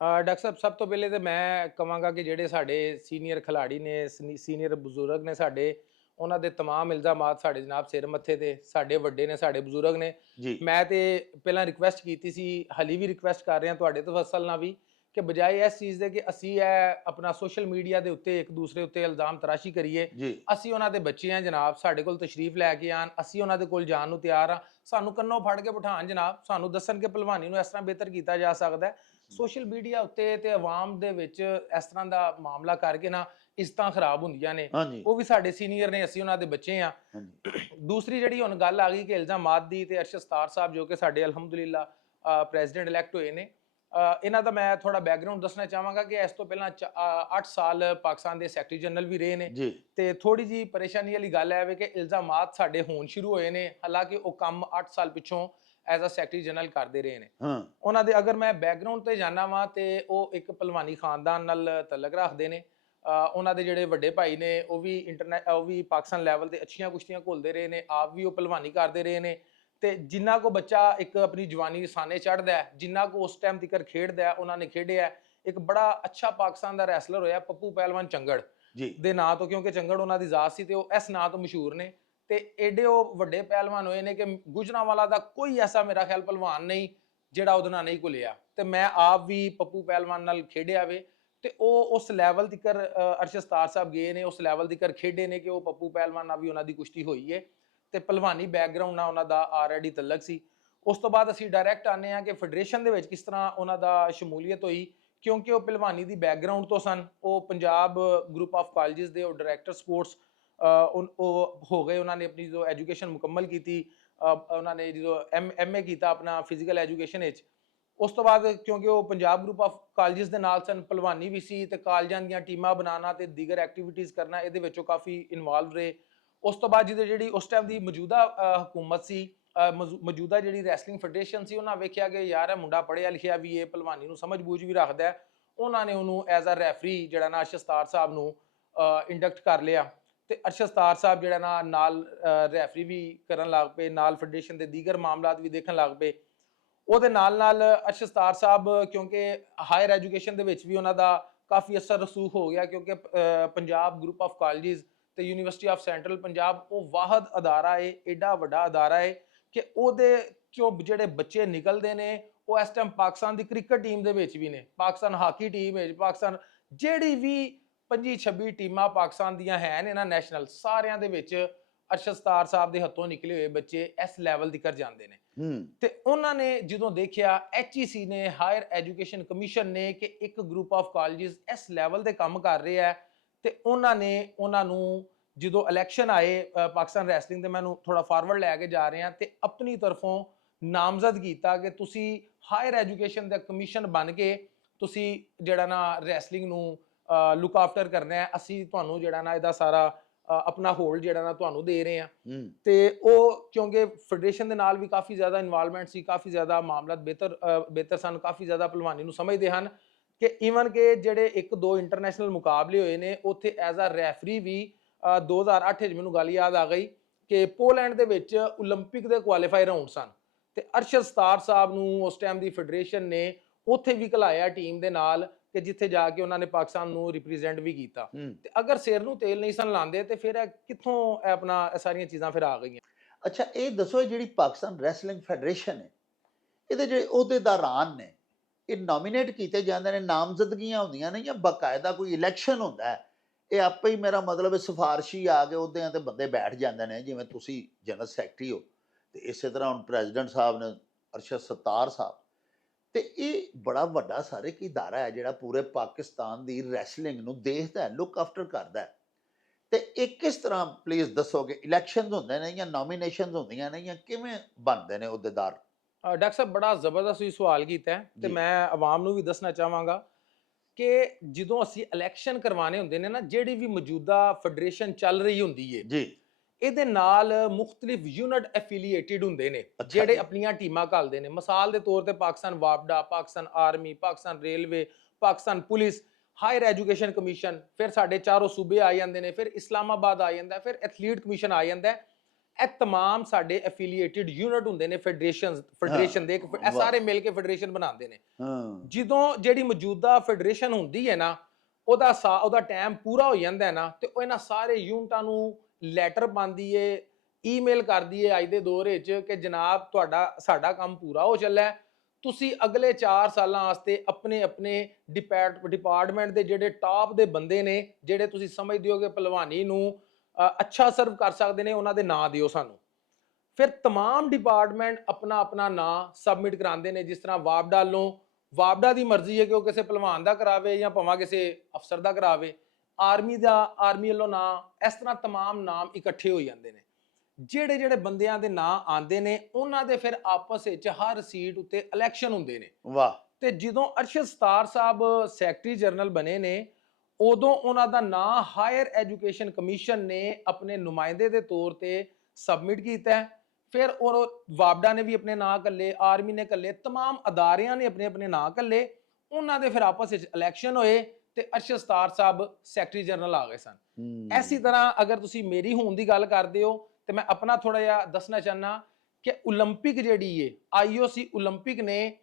ਡਾਕਟਰ ਸਾਹਿਬ ਸਭ ਤੋਂ ਪਹਿਲੇ ਤਾਂ ਮੈਂ ਕਹਾਂਗਾ ਕਿ ਜਿਹੜੇ ਸਾਡੇ ਸੀਨੀਅਰ ਖਿਲਾੜੀ ਨੇ, ਸੀਨੀਅਰ ਬਜ਼ੁਰਗ ਨੇ ਸਾਡੇ, ਉਹਨਾਂ ਦੇ ਤਮਾਮ ਇਲਜ਼ਾਮਾਤ ਸਾਡੇ ਜਨਾਬ ਸਿਰ ਮੱਥੇ ਤੇ, ਸਾਡੇ ਵੱਡੇ ਨੇ, ਸਾਡੇ ਬਜ਼ੁਰਗ ਨੇ ਜੀ। ਮੈਂ ਤੇ ਪਹਿਲਾਂ ਰਿਕੁਐਸਟ ਕੀਤੀ ਸੀ, ਹਾਲੀ ਵੀ ਰਿਕੁਐਸਟ ਕਰ ਰਿਹਾ ਤੁਹਾਡੇ ਤਵੱਸਲ ਨਾਲ ਵੀ, ਕਿ ਬਜਾਏ ਇਸ ਚੀਜ਼ ਦੇ ਕਿ ਅਸੀਂ ਇਹ ਆਪਣਾ ਸੋਸ਼ਲ ਮੀਡੀਆ ਦੇ ਉੱਤੇ ਇੱਕ ਦੂਸਰੇ ਉੱਤੇ ਇਲਜ਼ਾਮ ਤਰਾਸ਼ੀ ਕਰੀਏ, ਅਸੀਂ ਉਹਨਾਂ ਦੇ ਬੱਚੇ ਆ ਜਨਾਬ, ਸਾਡੇ ਕੋਲ ਤਸ਼ਰੀਫ ਲੈ ਕੇ ਆਣ, ਅਸੀਂ ਉਹਨਾਂ ਦੇ ਕੋਲ ਜਾਣ ਨੂੰ ਤਿਆਰ ਆ, ਸਾਨੂੰ ਕੰਨੋਂ ਫੜ ਕੇ ਬਿਠਾਣ ਜਨਾਬ, ਸਾਨੂੰ ਦੱਸਣ ਕਿ ਭਲਵਾਨੀ ਨੂੰ ਇਸ ਤਰ੍ਹਾਂ ਬਿਹਤਰ ਕੀਤਾ ਜਾ ਸਕਦਾ ਹੈ। ਸੋਸ਼ਲ ਮੀਡੀਆ ਉੱਤੇ ਤੇ ਆਵਾਮ ਦੇ ਵਿੱਚ ਇਸ ਤਰ੍ਹਾਂ ਦਾ ਮਾਮਲਾ ਕਰਕੇ ਨਾ ਇੱਜ਼ਤਾਂ ਖਰਾਬ ਹੁੰਦੀਆਂ ਨੇ। ਉਹ ਵੀ ਸਾਡੇ ਸੀਨੀਅਰ ਨੇ, ਅਸੀਂ ਉਹਨਾਂ ਦੇ ਬੱਚੇ ਆ। ਦੂਸਰੀ ਜਿਹੜੀ ਹੁਣ ਗੱਲ ਆ ਗਈ ਕਿ ਇਲਜ਼ਾਮਾਤ ਦੀ, ਤੇ ਅਰਸ਼ਦ ਸਤਾਰ ਸਾਹਿਬ ਜੋ ਕਿ ਸਾਡੇ ਅਲਹਮਦੁਲਿਲਾ ਪ੍ਰੈਜ਼ੀਡੈਂਟ ਇਲੈਕਟ ਹੋਏ ਨੇ, ਇਹਨਾਂ ਦਾ ਮੈਂ ਥੋੜਾ ਬੈਕਗਰਾਉਂਡ ਦੱਸਣਾ ਚਾਹਾਂਗਾ ਕਿ ਇਸ ਤੋਂ ਪਹਿਲਾਂ 8 ਸਾਲ ਪਾਕਿਸਤਾਨ ਦੇ ਸੈਕਟਰੀ ਜਨਰਲ ਵੀ ਰਹੇ ਨੇ। ਤੇ ਥੋੜੀ ਜੀ ਪਰੇਸ਼ਾਨੀ ਵਾਲੀ ਗੱਲ ਹੈ ਕਿ ਇਲਜ਼ਾਮਾਤ ਸਾਡੇ ਹੋਣ ਸ਼ੁਰੂ ਹੋਏ ਨੇ, ਹਾਲਾਂਕਿ ਉਹ ਕੰਮ 8 ਸਾਲ ਪਿੱਛੋਂ ਐਜ਼ ਅ ਸੈਕਟਰੀ ਜਨਰਲ ਕਰਦੇ ਰਹੇ ਨੇ। ਉਹਨਾਂ ਦੇ ਅਗਰ ਮੈਂ ਬੈਕਗਰਾਉਂਡ ਤੇ ਜਾਣਾ ਵਾਂ ਤੇ ਉਹ ਇੱਕ ਭਲਵਾਨੀ ਖਾਨਦਾਨ ਨਾਲ ਤਲਕ ਰੱਖਦੇ ਨੇ। ਉਹਨਾਂ ਦੇ ਜਿਹੜੇ ਵੱਡੇ ਭਾਈ ਨੇ ਉਹ ਵੀ ਪਾਕਿਸਤਾਨ ਲੈਵਲ ਤੇ ਅੱਛੀਆਂ ਕੁਸ਼ਤੀਆਂ ਘੁਲਦੇ ਰਹੇ ਨੇ, ਆਪ ਵੀ ਉਹ ਭਲਵਾਨੀ ਕਰਦੇ ਰਹੇ ਨੇ। ਤੇ ਜਿੰਨਾ ਕੋ ਬੱਚਾ ਇੱਕ ਆਪਣੀ ਜਵਾਨੀ ਸਾਨੇ ਚੜ੍ਹਦਾ ਹੈ, ਜਿੰਨਾ ਕੋ ਉਸ ਟਾਈਮ ਤੱਕ ਖੇਡਦਾ ਹੈ, ਉਹਨਾਂ ਨੇ ਖੇਡਿਆ। ਇੱਕ ਬੜਾ ਅੱਛਾ ਪਾਕਿਸਤਾਨ ਦਾ ਰੈਸਲਰ ਹੋਇਆ ਪੱਪੂ ਪਹਿਲਵਾਨ ਚੰਗੜ ਦੇ ਨਾਂ ਤੋਂ, ਕਿਉਂਕਿ ਚੰਗੜ ਉਹਨਾਂ ਦੀ ਜ਼ਾਤ ਸੀ ਤੇ ਉਹ ਇਸ ਨਾਂ ਤੋਂ ਮਸ਼ਹੂਰ ਨੇ। ਤੇ ਏਡੇ ਉਹ ਵੱਡੇ ਪਹਿਲਵਾਨ ਹੋਏ ਨੇ ਕਿ ਗੁਜਰਾਂਵਾਲਾ ਦਾ ਕੋਈ ਐਸਾ ਮੇਰਾ ਖਿਆਲ ਪਹਿਲਵਾਨ ਨਹੀਂ ਜਿਹੜਾ ਉਹਦੇ ਨਾਲ ਨਹੀਂ ਘੁਲਿਆ। ਤੇ ਮੈਂ ਆਪ ਵੀ ਪੱਪੂ ਪਹਿਲਵਾਨ ਨਾਲ ਖੇਡਿਆ ਵੇ, ਤੇ ਉਹ ਉਸ ਲੈਵਲ ਤੱਕ ਅਰਸ਼ਦ ਸਤਾਰ ਸਾਹਿਬ ਗਏ ਨੇ, ਉਸ ਲੈਵਲ ਤੱਕ ਖੇਡੇ ਨੇ ਕਿ ਉਹ ਪੱਪੂ ਪਹਿਲਵਾਨ ਨਾਲ ਵੀ ਉਹਨਾਂ ਦੀ ਕੁਸ਼ਤੀ ਹੋਈ ਹੈ ਤੇ ਭਲਵਾਨੀ ਬੈਕਗਰਾਉਂਡ ਨਾਲ ਉਹਨਾਂ ਦਾ ਆਲਰੇਡੀ ਤਲਕ ਸੀ। ਉਸ ਤੋਂ ਬਾਅਦ ਅਸੀਂ ਡਾਇਰੈਕਟ ਆਨੇ ਆ ਕਿ ਫੈਡਰੇਸ਼ਨ ਦੇ ਵਿੱਚ ਕਿਸ ਤਰ੍ਹਾਂ ਉਹਨਾਂ ਦਾ ਸ਼ਮੂਲੀਅਤ ਹੋਈ, ਕਿਉਂਕਿ ਉਹ ਭਲਵਾਨੀ ਦੀ ਬੈਕਗਰਾਉਂਡ ਤੋਂ ਸਨ। ਉਹ ਪੰਜਾਬ ਗਰੁੱਪ ਆਫ ਕਾਲਜਿਸ ਦੇ ਉਹ ਡਾਇਰੈਕਟਰ ਸਪੋਰਟਸ ਉਹ ਹੋ ਗਏ। ਉਹਨਾਂ ਨੇ ਆਪਣੀ ਜੋ ਐਜੂਕੇਸ਼ਨ ਮੁਕੰਮਲ ਕੀਤੀ, ਉਹਨਾਂ ਨੇ ਜਦੋਂ MA ਕੀਤਾ ਆਪਣਾ ਫਿਜ਼ੀਕਲ ਐਜੂਕੇਸ਼ਨ ਵਿੱਚ। ਉਸ ਤੋਂ ਬਾਅਦ ਕਿਉਂਕਿ ਉਹ ਪੰਜਾਬ ਗਰੁੱਪ ਆਫ ਕਾਲਜਿਸ ਦੇ ਨਾਲ ਸਨ, ਭਲਵਾਨੀ ਵੀ ਸੀ ਤੇ ਕਾਲਜਾਂ ਦੀਆਂ ਟੀਮਾਂ ਬਣਾਉਣਾ ਤੇ ਦੀਗਰ ਐਕਟੀਵਿਟੀਜ਼ ਕਰਨਾ, ਇਹਦੇ ਵਿੱਚੋਂ ਕਾਫੀ ਇਨਵੋਲਵ ਰਹੇ। ਉਸ ਤੋਂ ਬਾਅਦ ਜਿਹੜੀ ਉਸ ਟਾਈਮ ਦੀ ਮੌਜੂਦਾ ਹਕੂਮਤ ਸੀ, ਮੌਜੂਦਾ ਜਿਹੜੀ ਰੈਸਲਿੰਗ ਫੈਡਰੇਸ਼ਨ ਸੀ, ਉਹਨਾਂ ਵੇਖਿਆ ਕਿ ਯਾਰ ਇਹ ਮੁੰਡਾ ਪੜ੍ਹਿਆ ਲਿਖਿਆ ਵੀ ਇਹ ਭਲਵਾਨੀ ਨੂੰ ਸਮਝ ਬੂਝ ਵੀ ਰੱਖਦਾ, ਉਹਨਾਂ ਨੇ ਉਹਨੂੰ ਐਜ਼ ਅ ਰੈਫਰੀ ਜਿਹੜਾ ਨਾ ਅਰਸ਼ਦ ਸਤਾਰ ਸਾਹਿਬ ਨੂੰ ਇੰਡਕਟ ਕਰ ਲਿਆ। ਤੇ ਅਰਸ਼ਦ ਸਤਾਰ ਸਾਹਿਬ ਜਿਹੜਾ ਨਾਲ ਰੈਫਰੀ ਵੀ ਕਰਨ ਲੱਗ ਪਏ, ਨਾਲ ਫੈਡਰੇਸ਼ਨ ਦੇ ਦੀਗਰ ਮਾਮਲਾਤ ਵੀ ਦੇਖਣ ਲੱਗ ਪਏ। ਉਹਦੇ ਨਾਲ ਅਰਸ਼ਦ ਸਤਾਰ ਸਾਹਿਬ ਕਿਉਂਕਿ ਹਾਇਰ ਐਜੂਕੇਸ਼ਨ ਦੇ ਵਿੱਚ ਵੀ ਉਹਨਾਂ ਦਾ ਕਾਫੀ ਅਸਰ ਰਸੂਖ ਹੋ ਗਿਆ, ਕਿਉਂਕਿ ਪੰਜਾਬ ਗਰੁੱਪ ਆਫ ਕਾਲਜਿਸ ਤੇ ਯੂਨੀਵਰਸਿਟੀ ਆਫ ਸੈਂਟਰਲ ਪੰਜਾਬ ਉਹ ਵਾਹਦ ਅਦਾਰਾ ਹੈ, ਏਡਾ ਵੱਡਾ ਅਦਾਰਾ ਹੈ ਕਿ ਉਹਦੇ ਚੋਂ ਜਿਹੜੇ ਬੱਚੇ ਨਿਕਲਦੇ ਨੇ ਉਹ ਇਸ ਟਾਈਮ ਪਾਕਿਸਤਾਨ ਦੀ ਕ੍ਰਿਕਟ ਟੀਮ ਦੇ ਵਿੱਚ ਵੀ ਨੇ, ਪਾਕਿਸਤਾਨ ਹਾਕੀ ਟੀਮ ਵਿੱਚ, ਪਾਕਿਸਤਾਨ ਜਿਹੜੀ ਵੀ 25-26 ਟੀਮਾਂ ਪਾਕਿਸਤਾਨ ਦੀਆਂ ਹੈ ਨੇ ਨਾ ਨੈਸ਼ਨਲ, ਸਾਰਿਆਂ ਦੇ ਵਿੱਚ ਅਰਸ਼ਦ ਸਤਾਰ ਸਾਹਿਬ ਦੇ ਹੱਥੋਂ ਨਿਕਲੇ ਹੋਏ ਬੱਚੇ ਇਸ ਲੈਵਲ ਤੱਕ ਜਾਂਦੇ ਨੇ। ਤੇ ਉਹਨਾਂ ਨੇ ਜਦੋਂ ਦੇਖਿਆ, HEC ਨੇ, ਹਾਇਰ ਐਜੂਕੇਸ਼ਨ ਕਮਿਸ਼ਨ ਨੇ, ਕਿ ਇੱਕ ਗਰੁੱਪ ਆਫ ਕਾਲਜਿਸ ਇਸ ਲੈਵਲ ਤੇ ਕੰਮ ਕਰ ਰਿਹਾ ਹੈ, ਤੇ ਉਹਨਾਂ ਨੇ ਉਹਨਾਂ ਨੂੰ ਜਦੋਂ ਇਲੈਕਸ਼ਨ ਆਏ ਪਾਕਿਸਤਾਨ ਰੈਸਲਿੰਗ ਦੇ, ਮੈਨੂੰ ਥੋੜਾ ਫਾਰਵਰਡ ਲੈ ਕੇ ਜਾ ਰਹੇ ਹਾਂ, ਤੇ ਆਪਣੀ ਤਰਫੋਂ ਨਾਮਜ਼ਦ ਕੀਤਾ ਕਿ ਤੁਸੀਂ ਹਾਇਰ ਐਜੂਕੇਸ਼ਨ ਦਾ ਕਮਿਸ਼ਨ ਬਣ ਕੇ ਤੁਸੀਂ ਜਿਹੜਾ ਨਾ ਰੈਸਲਿੰਗ ਨੂੰ ਲੁੱਕ ਆਫਟਰ ਕਰਨਾ ਹੈ, ਅਸੀਂ ਤੁਹਾਨੂੰ ਜਿਹੜਾ ਨਾ ਇਹਦਾ ਸਾਰਾ ਆਪਣਾ ਹੋਲਡ ਜਿਹੜਾ ਨਾ ਤੁਹਾਨੂੰ ਦੇ ਰਹੇ ਹਾਂ। ਤੇ ਉਹ ਕਿਉਂਕਿ ਫੈਡਰੇਸ਼ਨ ਦੇ ਨਾਲ ਵੀ ਕਾਫੀ ਜ਼ਿਆਦਾ ਇਨਵੋਲਵਮੈਂਟ ਸੀ, ਕਾਫੀ ਜ਼ਿਆਦਾ ਮਾਮਲਾਤ ਬਿਹਤਰ ਸਨ, ਕਾਫੀ ਜ਼ਿਆਦਾ ਪਹਿਲਵਾਨੀ ਨੂੰ ਸਮਝਦੇ ਹਨ, ਕਿ ਈਵਨ ਕਿ ਜਿਹੜੇ 1-2 ਇੰਟਰਨੈਸ਼ਨਲ ਮੁਕਾਬਲੇ ਹੋਏ ਨੇ ਉੱਥੇ ਐਜ਼ ਅ ਰੈਫਰੀ ਵੀ 2008 ਵਿੱਚ ਮੈਨੂੰ ਗੱਲ ਯਾਦ ਆ ਗਈ ਕਿ ਪੋਲੈਂਡ ਦੇ ਵਿੱਚ 올림픽 ਦੇ ਕੁਆਲੀਫਾਈ ਰਾਉਂਡ ਸਨ, ਤੇ ਅਰਸ਼ਦ ਸਤਾਰ ਸਾਹਿਬ ਨੂੰ ਉਸ ਟਾਈਮ ਦੀ ਫੈਡਰੇਸ਼ਨ ਨੇ ਉੱਥੇ ਵੀ ਘਲਾਇਆ ਟੀਮ ਦੇ ਨਾਲ, ਕਿ ਜਿੱਥੇ ਜਾ ਕੇ ਉਹਨਾਂ ਨੇ ਪਾਕਿਸਤਾਨ ਨੂੰ ਰਿਪਰੈਜ਼ੈਂਟ ਵੀ ਕੀਤਾ। ਤੇ ਅਗਰ ਸਿਰ ਨੂੰ ਤੇਲ ਨਹੀਂ ਸਨ ਲਾਉਂਦੇ ਤੇ ਫਿਰ ਕਿੱਥੋਂ ਆਪਣਾ ਸਾਰੀਆਂ ਚੀਜ਼ਾਂ ਫਿਰ ਆ ਗਈਆਂ। ਅੱਛਾ, ਇਹ ਦੱਸੋ ਜਿਹੜੀ ਪਾਕਿਸਤਾਨ ਰੈਸਲਿੰਗ ਫੈਡਰੇਸ਼ਨ ਹੈ, ਇਹਦੇ ਜਿਹੜੇ ਅਹੁਦੇਦਾਰਾਂ ਨੇ, ਇਹ ਨੋਮੀਨੇਟ ਕੀਤੇ ਜਾਂਦੇ ਨੇ, ਨਾਮਜ਼ਦਗੀਆਂ ਹੁੰਦੀਆਂ ਨੇ, ਜਾਂ ਬਾਕਾਇਦਾ ਕੋਈ ਇਲੈਕਸ਼ਨ ਹੁੰਦਾ ਹੈ? ਇਹ ਆਪੇ ਹੀ, ਮੇਰਾ ਮਤਲਬ ਸਿਫਾਰਸ਼ੀ ਆ ਕੇ ਅਹੁਦਿਆਂ ਤੇ ਬੰਦੇ ਬੈਠ ਜਾਂਦੇ ਨੇ, ਜਿਵੇਂ ਤੁਸੀਂ ਜਨਰਲ ਸੈਕਟਰੀ ਹੋ, ਤੇ ਇਸੇ ਤਰ੍ਹਾਂ ਹੁਣ ਪ੍ਰੈਜ਼ੀਡੈਂਟ ਸਾਹਿਬ ਨੇ ਅਰਸ਼ਦ ਸਤਾਰ ਸਾਹਿਬ, ਤੇ ਇਹ ਬੜਾ ਵੱਡਾ ਸਾਰੇ ਇੱਕ ਅਦਾਰਾ ਹੈ ਜਿਹੜਾ ਪੂਰੇ ਪਾਕਿਸਤਾਨ ਦੀ ਰੈਸਲਿੰਗ ਨੂੰ ਦੇਖਦਾ ਹੈ, ਲੁੱਕ ਆਫਟਰ ਕਰਦਾ ਹੈ। ਤੇ ਇਹ ਕਿਸ ਤਰ੍ਹਾਂ, ਪਲੀਜ਼ ਦੱਸੋਗੇ, ਇਲੈਕਸ਼ਨਸ ਹੁੰਦੇ ਨੇ ਜਾਂ ਨੋਮੀਨੇਸ਼ਨਸ ਹੁੰਦੀਆਂ ਨੇ, ਜਾਂ ਕਿਵੇਂ ਬਣਦੇ ਨੇ ਅਹੁਦੇਦਾਰ? ਡਾਕਟਰ ਸਾਹਿਬ ਬੜਾ ਜ਼ਬਰਦਸਤ ਹੀ ਸਵਾਲ ਕੀਤਾ ਹੈ, ਤੇ ਮੈਂ ਆਵਾਮ ਨੂੰ ਵੀ ਦੱਸਣਾ ਚਾਹਾਂਗਾ ਕਿ ਜਦੋਂ ਅਸੀਂ ਇਲੈਕਸ਼ਨ ਕਰਵਾਣੇ ਹੁੰਦੇ ਨੇ ਨਾ, ਜਿਹੜੀ ਵੀ ਮੌਜੂਦਾ ਫੈਡਰੇਸ਼ਨ ਚੱਲ ਰਹੀ ਹੁੰਦੀ ਹੈ ਜੀ, ਇਹਦੇ ਨਾਲ ਮੁxtਲਿਫ ਯੂਨਿਟ ਐਫੀਲੀਏਟਿਡ ਹੁੰਦੇ ਨੇ, ਜਿਹੜੇ ਆਪਣੀਆਂ ਟੀਮਾਂ ਘੱਲਦੇ ਨੇ। ਮਿਸਾਲ ਦੇ ਤੌਰ ਤੇ ਪਾਕਿਸਤਾਨ ਵਾਪਡਾ, Pakistan Army, Pakistan Railway, Pakistan Police, Higher Education Commission, ਫਿਰ ਸਾਡੇ ਚਾਰੋਂ ਸੂਬੇ ਆ ਜਾਂਦੇ ਨੇ, ਫਿਰ ਇਸਲਾਮਾਬਾਦ ਆ ਜਾਂਦਾ, ਫਿਰ ਐਥਲੀਟ ਕਮਿਸ਼ਨ ਆ ਜਾਂਦਾ। ਇਹ तमाम ਸਾਡੇ ਐਫੀਲੀਏਟਿਡ ਯੂਨਿਟ ਹੁੰਦੇ ਨੇ ਫੈਡਰੇਸ਼ਨ ਦੇ, ਇਹ ਸਾਰੇ ਮਿਲ ਕੇ ਫੈਡਰੇਸ਼ਨ ਬਣਾਉਂਦੇ ਨੇ। ਜਦੋਂ ਜਿਹੜੀ ਮੌਜੂਦਾ ਫੈਡਰੇਸ਼ਨ ਹੁੰਦੀ ਹੈ ਨਾ, ਉਹਦਾ ਟਾਈਮ ਪੂਰਾ ਹੋ ਜਾਂਦਾ ਹੈ ਨਾ, ਤੇ ਉਹ ਇਹਨਾਂ ਸਾਰੇ ਯੂਨਿਟਾਂ ਨੂੰ ਲੈਟਰ ਪਾਉਂਦੀ ਏ, ਈਮੇਲ ਕਰਦੀ ਏ ਅੱਜ ਦੇ ਦੌਰ ਵਿੱਚ ਕਿ ਜਨਾਬ ਸਾਡਾ ਕੰਮ ਪੂਰਾ ਹੋ ਚੱਲਿਆ, ਤੁਸੀਂ ਅਗਲੇ 4 ਸਾਲਾਂ ਵਾਸਤੇ ਆਪਣੇ ਡਿਪਾਰਟਮੈਂਟ ਦੇ ਜਿਹੜੇ ਟਾਪ ਦੇ ਬੰਦੇ ਨੇ, ਜਿਹੜੇ ਤੁਸੀਂ ਸਮਝਦੇ ਹੋ ਕਿ ਪਹਿਲਵਾਨੀ ਨੂੰ ਅੱਛਾ ਸਰਵ ਕਰ ਸਕਦੇ ਨੇ, ਉਹਨਾਂ ਦੇ ਨਾਂ ਦਿਓ ਸਾਨੂੰ। ਫਿਰ तमाम ਡਿਪਾਰਟਮੈਂਟ ਆਪਣਾ ਨਾਂ ਸਬਮਿਟ ਕਰਾਉਂਦੇ ਨੇ। ਜਿਸ ਤਰ੍ਹਾਂ ਵਾਪਡਾ ਦੀ ਮਰਜ਼ੀ ਹੈ ਕਿ ਉਹ ਕਿਸੇ ਪਹਿਲਵਾਨ ਦਾ ਕਰਾਵੇ ਜਾਂ ਭਾਵੇਂ ਕਿਸੇ ਅਫਸਰ ਦਾ ਕਰਾਵੇ, ਆਰਮੀ ਵੱਲੋਂ ਨਾਂ, ਇਸ ਤਰ੍ਹਾਂ तमाम ਨਾਮ ਇਕੱਠੇ ਹੋ ਜਾਂਦੇ ਨੇ। ਜਿਹੜੇ ਬੰਦਿਆਂ ਦੇ ਨਾਂ ਆਉਂਦੇ ਨੇ ਉਹਨਾਂ ਦੇ ਫਿਰ ਆਪਸ ਵਿੱਚ ਹਰ ਸੀਟ ਉੱਤੇ ਇਲੈਕਸ਼ਨ ਹੁੰਦੇ ਨੇ। ਵਾਹ। ਤੇ ਜਦੋਂ ਅਰਸ਼ਦ ਸਤਾਰ ਸਾਹਿਬ ਸੈਕਟਰੀ ਜਨਰਲ ਬਣੇ ਨੇ, ਉਦੋਂ ਉਹਨਾਂ ਦਾ ਨਾਂ ਹਾਇਰ ਐਜੂਕੇਸ਼ਨ ਕਮਿਸ਼ਨ ਨੇ ਆਪਣੇ ਨੁਮਾਇੰਦੇ ਦੇ ਤੌਰ ਤੇ ਸਬਮਿਟ ਕੀਤਾ। ਫਿਰ ਵਾਪਡਾ ਨੇ ਵੀ ਆਪਣੇ ਨਾਂ ਕੱਲੇ, ਆਰਮੀ ਨੇ ਕੱਲੇ, तमाम ਅਦਾਰਿਆਂ ਨੇ ਆਪਣੇ ਨਾਂ ਕੱਲੇ। ਉਹਨਾਂ ਦੇ ਫਿਰ ਆਪਸ ਵਿੱਚ ਇਲੈਕਸ਼ਨ ਹੋਏ ਤੇ ਅਰਸ਼ਦ ਸਤਾਰ ਸਾਹਿਬ ਸੈਕਟਰੀ ਜਨਰਲ ਆ ਗਏ ਸਨ। ਐਸੀ ਤਰ੍ਹਾਂ ਅਗਰ ਤੁਸੀਂ ਮੇਰੀ ਹੋਣ ਦੀ ਗੱਲ ਕਰਦੇ ਹੋ ਤੇ ਮੈਂ ਆਪਣਾ ਥੋੜਾ ਜਿਹਾ ਦੱਸਣਾ ਚਾਹਨਾ ਕਿ 올림픽 ਜਿਹੜੀ ਹੈ, IOC 올림픽 ਨੇ,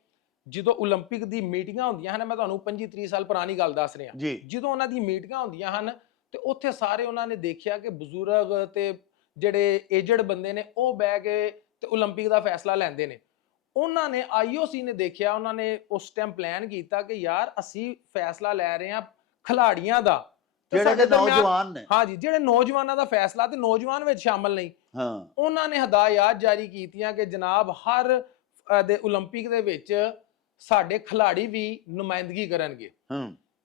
ਜਦੋਂ 올림픽 ਦੀ ਮੀਟਿੰਗਾਂ ਹੁੰਦੀਆਂ ਹਨ, ਮੈਂ ਤੁਹਾਨੂੰ 25-30 ਸਾਲ ਪੁਰਾਣੀ ਗੱਲ ਦੱਸ ਰਿਹਾ, ਜਦੋਂ ਉਹਨਾਂ ਦੀ ਮੀਟਿੰਗਾਂ ਹੁੰਦੀਆਂ ਹਨ ਤੇ ਉੱਥੇ ਸਾਰੇ ਉਹਨਾਂ ਨੇ ਦੇਖਿਆ ਕਿ ਬਜ਼ੁਰਗ ਤੇ ਜਿਹੜੇ ਏਜਡ ਬੰਦੇ ਨੇ ਉਹ ਬਹਿ ਕੇ ਤੇ 올림픽 ਦਾ ਫੈਸਲਾ ਲੈਂਦੇ ਨੇ। ਉਹਨਾਂ ਨੇ IOC ਨੇ ਦੇਖਿਆ, ਉਹਨਾਂ ਨੇ ਉਸ ਟਾਈਮ ਪਲਾਨ ਕੀਤਾ ਕਿ ਯਾਰ ਅਸੀਂ ਫੈਸਲਾ ਲੈ ਰਹੇ ਹਾਂ ਖਿਲਾੜੀਆਂ ਦਾ, ਜਿਹੜੇ ਨੌਜਵਾਨ ਨੇ, ਹਾਂਜੀ, ਜਿਹੜੇ ਨੌਜਵਾਨਾਂ ਦਾ ਫੈਸਲਾ, ਤੇ ਨੌਜਵਾਨ ਵਿੱਚ ਸ਼ਾਮਲ ਨਹੀਂ। ਉਹਨਾਂ ਨੇ ਹਦਾਇਤਾਂ ਜਾਰੀ ਕੀਤੀਆਂ ਕਿ ਜਨਾਬ ਹਰ ਦੇ 올림픽 ਦੇ ਵਿੱਚ ਸਾਡੇ ਖਿਲਾੜੀ ਵੀ ਨੁਮਾਇੰਦਗੀ ਕਰਨਗੇ।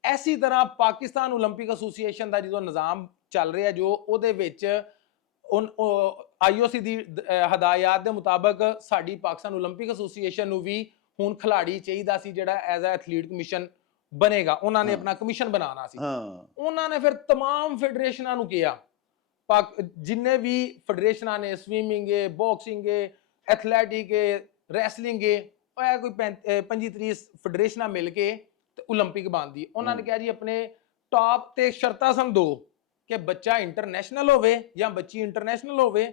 ਐਸੀ ਤਰ੍ਹਾਂ ਪਾਕਿਸਤਾਨ 올림픽 ਐਸੋਸੀਏਸ਼ਨ ਦਾ ਜਦੋਂ ਨਿਜ਼ਾਮ ਚੱਲ ਰਿਹਾ, ਜੋ ਉਹਦੇ ਵਿੱਚ IOC ਦੀ ਹਦਾਇਤ ਦੇ ਮੁਤਾਬਕ ਸਾਡੀ ਪਾਕਿਸਤਾਨ 올림픽 ਐਸੋਸੀਏਸ਼ਨ ਨੂੰ ਵੀ ਹੁਣ ਖਿਲਾੜੀ ਚਾਹੀਦਾ ਸੀ ਜਿਹੜਾ ਐਜ਼ ਅ ਐਥਲੀਟ ਕਮਿਸ਼ਨ ਬਣੇਗਾ। ਉਹਨਾਂ ਨੇ ਆਪਣਾ ਕਮਿਸ਼ਨ ਬਣਾਉਣਾ ਸੀ। ਉਹਨਾਂ ਨੇ ਫਿਰ तमाम ਫੈਡਰੇਸ਼ਨਾਂ ਨੂੰ ਕਿਹਾ, ਜਿੰਨੇ ਵੀ ਫੈਡਰੇਸ਼ਨਾਂ ਨੇ, ਸਵੀਮਿੰਗ ਹੈ, ਬਾਕਸਿੰਗ ਹੈ, ਐਥਲੈਟਿਕ ਹੈ, ਰੈਸਲਿੰਗ ਹੈ, ਉਹ ਕੋਈ 25-30 ਫੈਡਰੇਸ਼ਨਾਂ ਮਿਲ ਕੇ ਤੇ 올림픽 ਬਣਦੀ। ਉਹਨਾਂ ਨੇ ਕਿਹਾ ਜੀ ਆਪਣੇ ਟਾਪ ਤੇ ਸ਼ਰਤਾਂ ਸਨ 2 ਕਿ ਬੱਚਾ ਇੰਟਰਨੈਸ਼ਨਲ ਹੋਵੇ ਜਾਂ ਬੱਚੀ ਇੰਟਰਨੈਸ਼ਨਲ ਹੋਵੇ,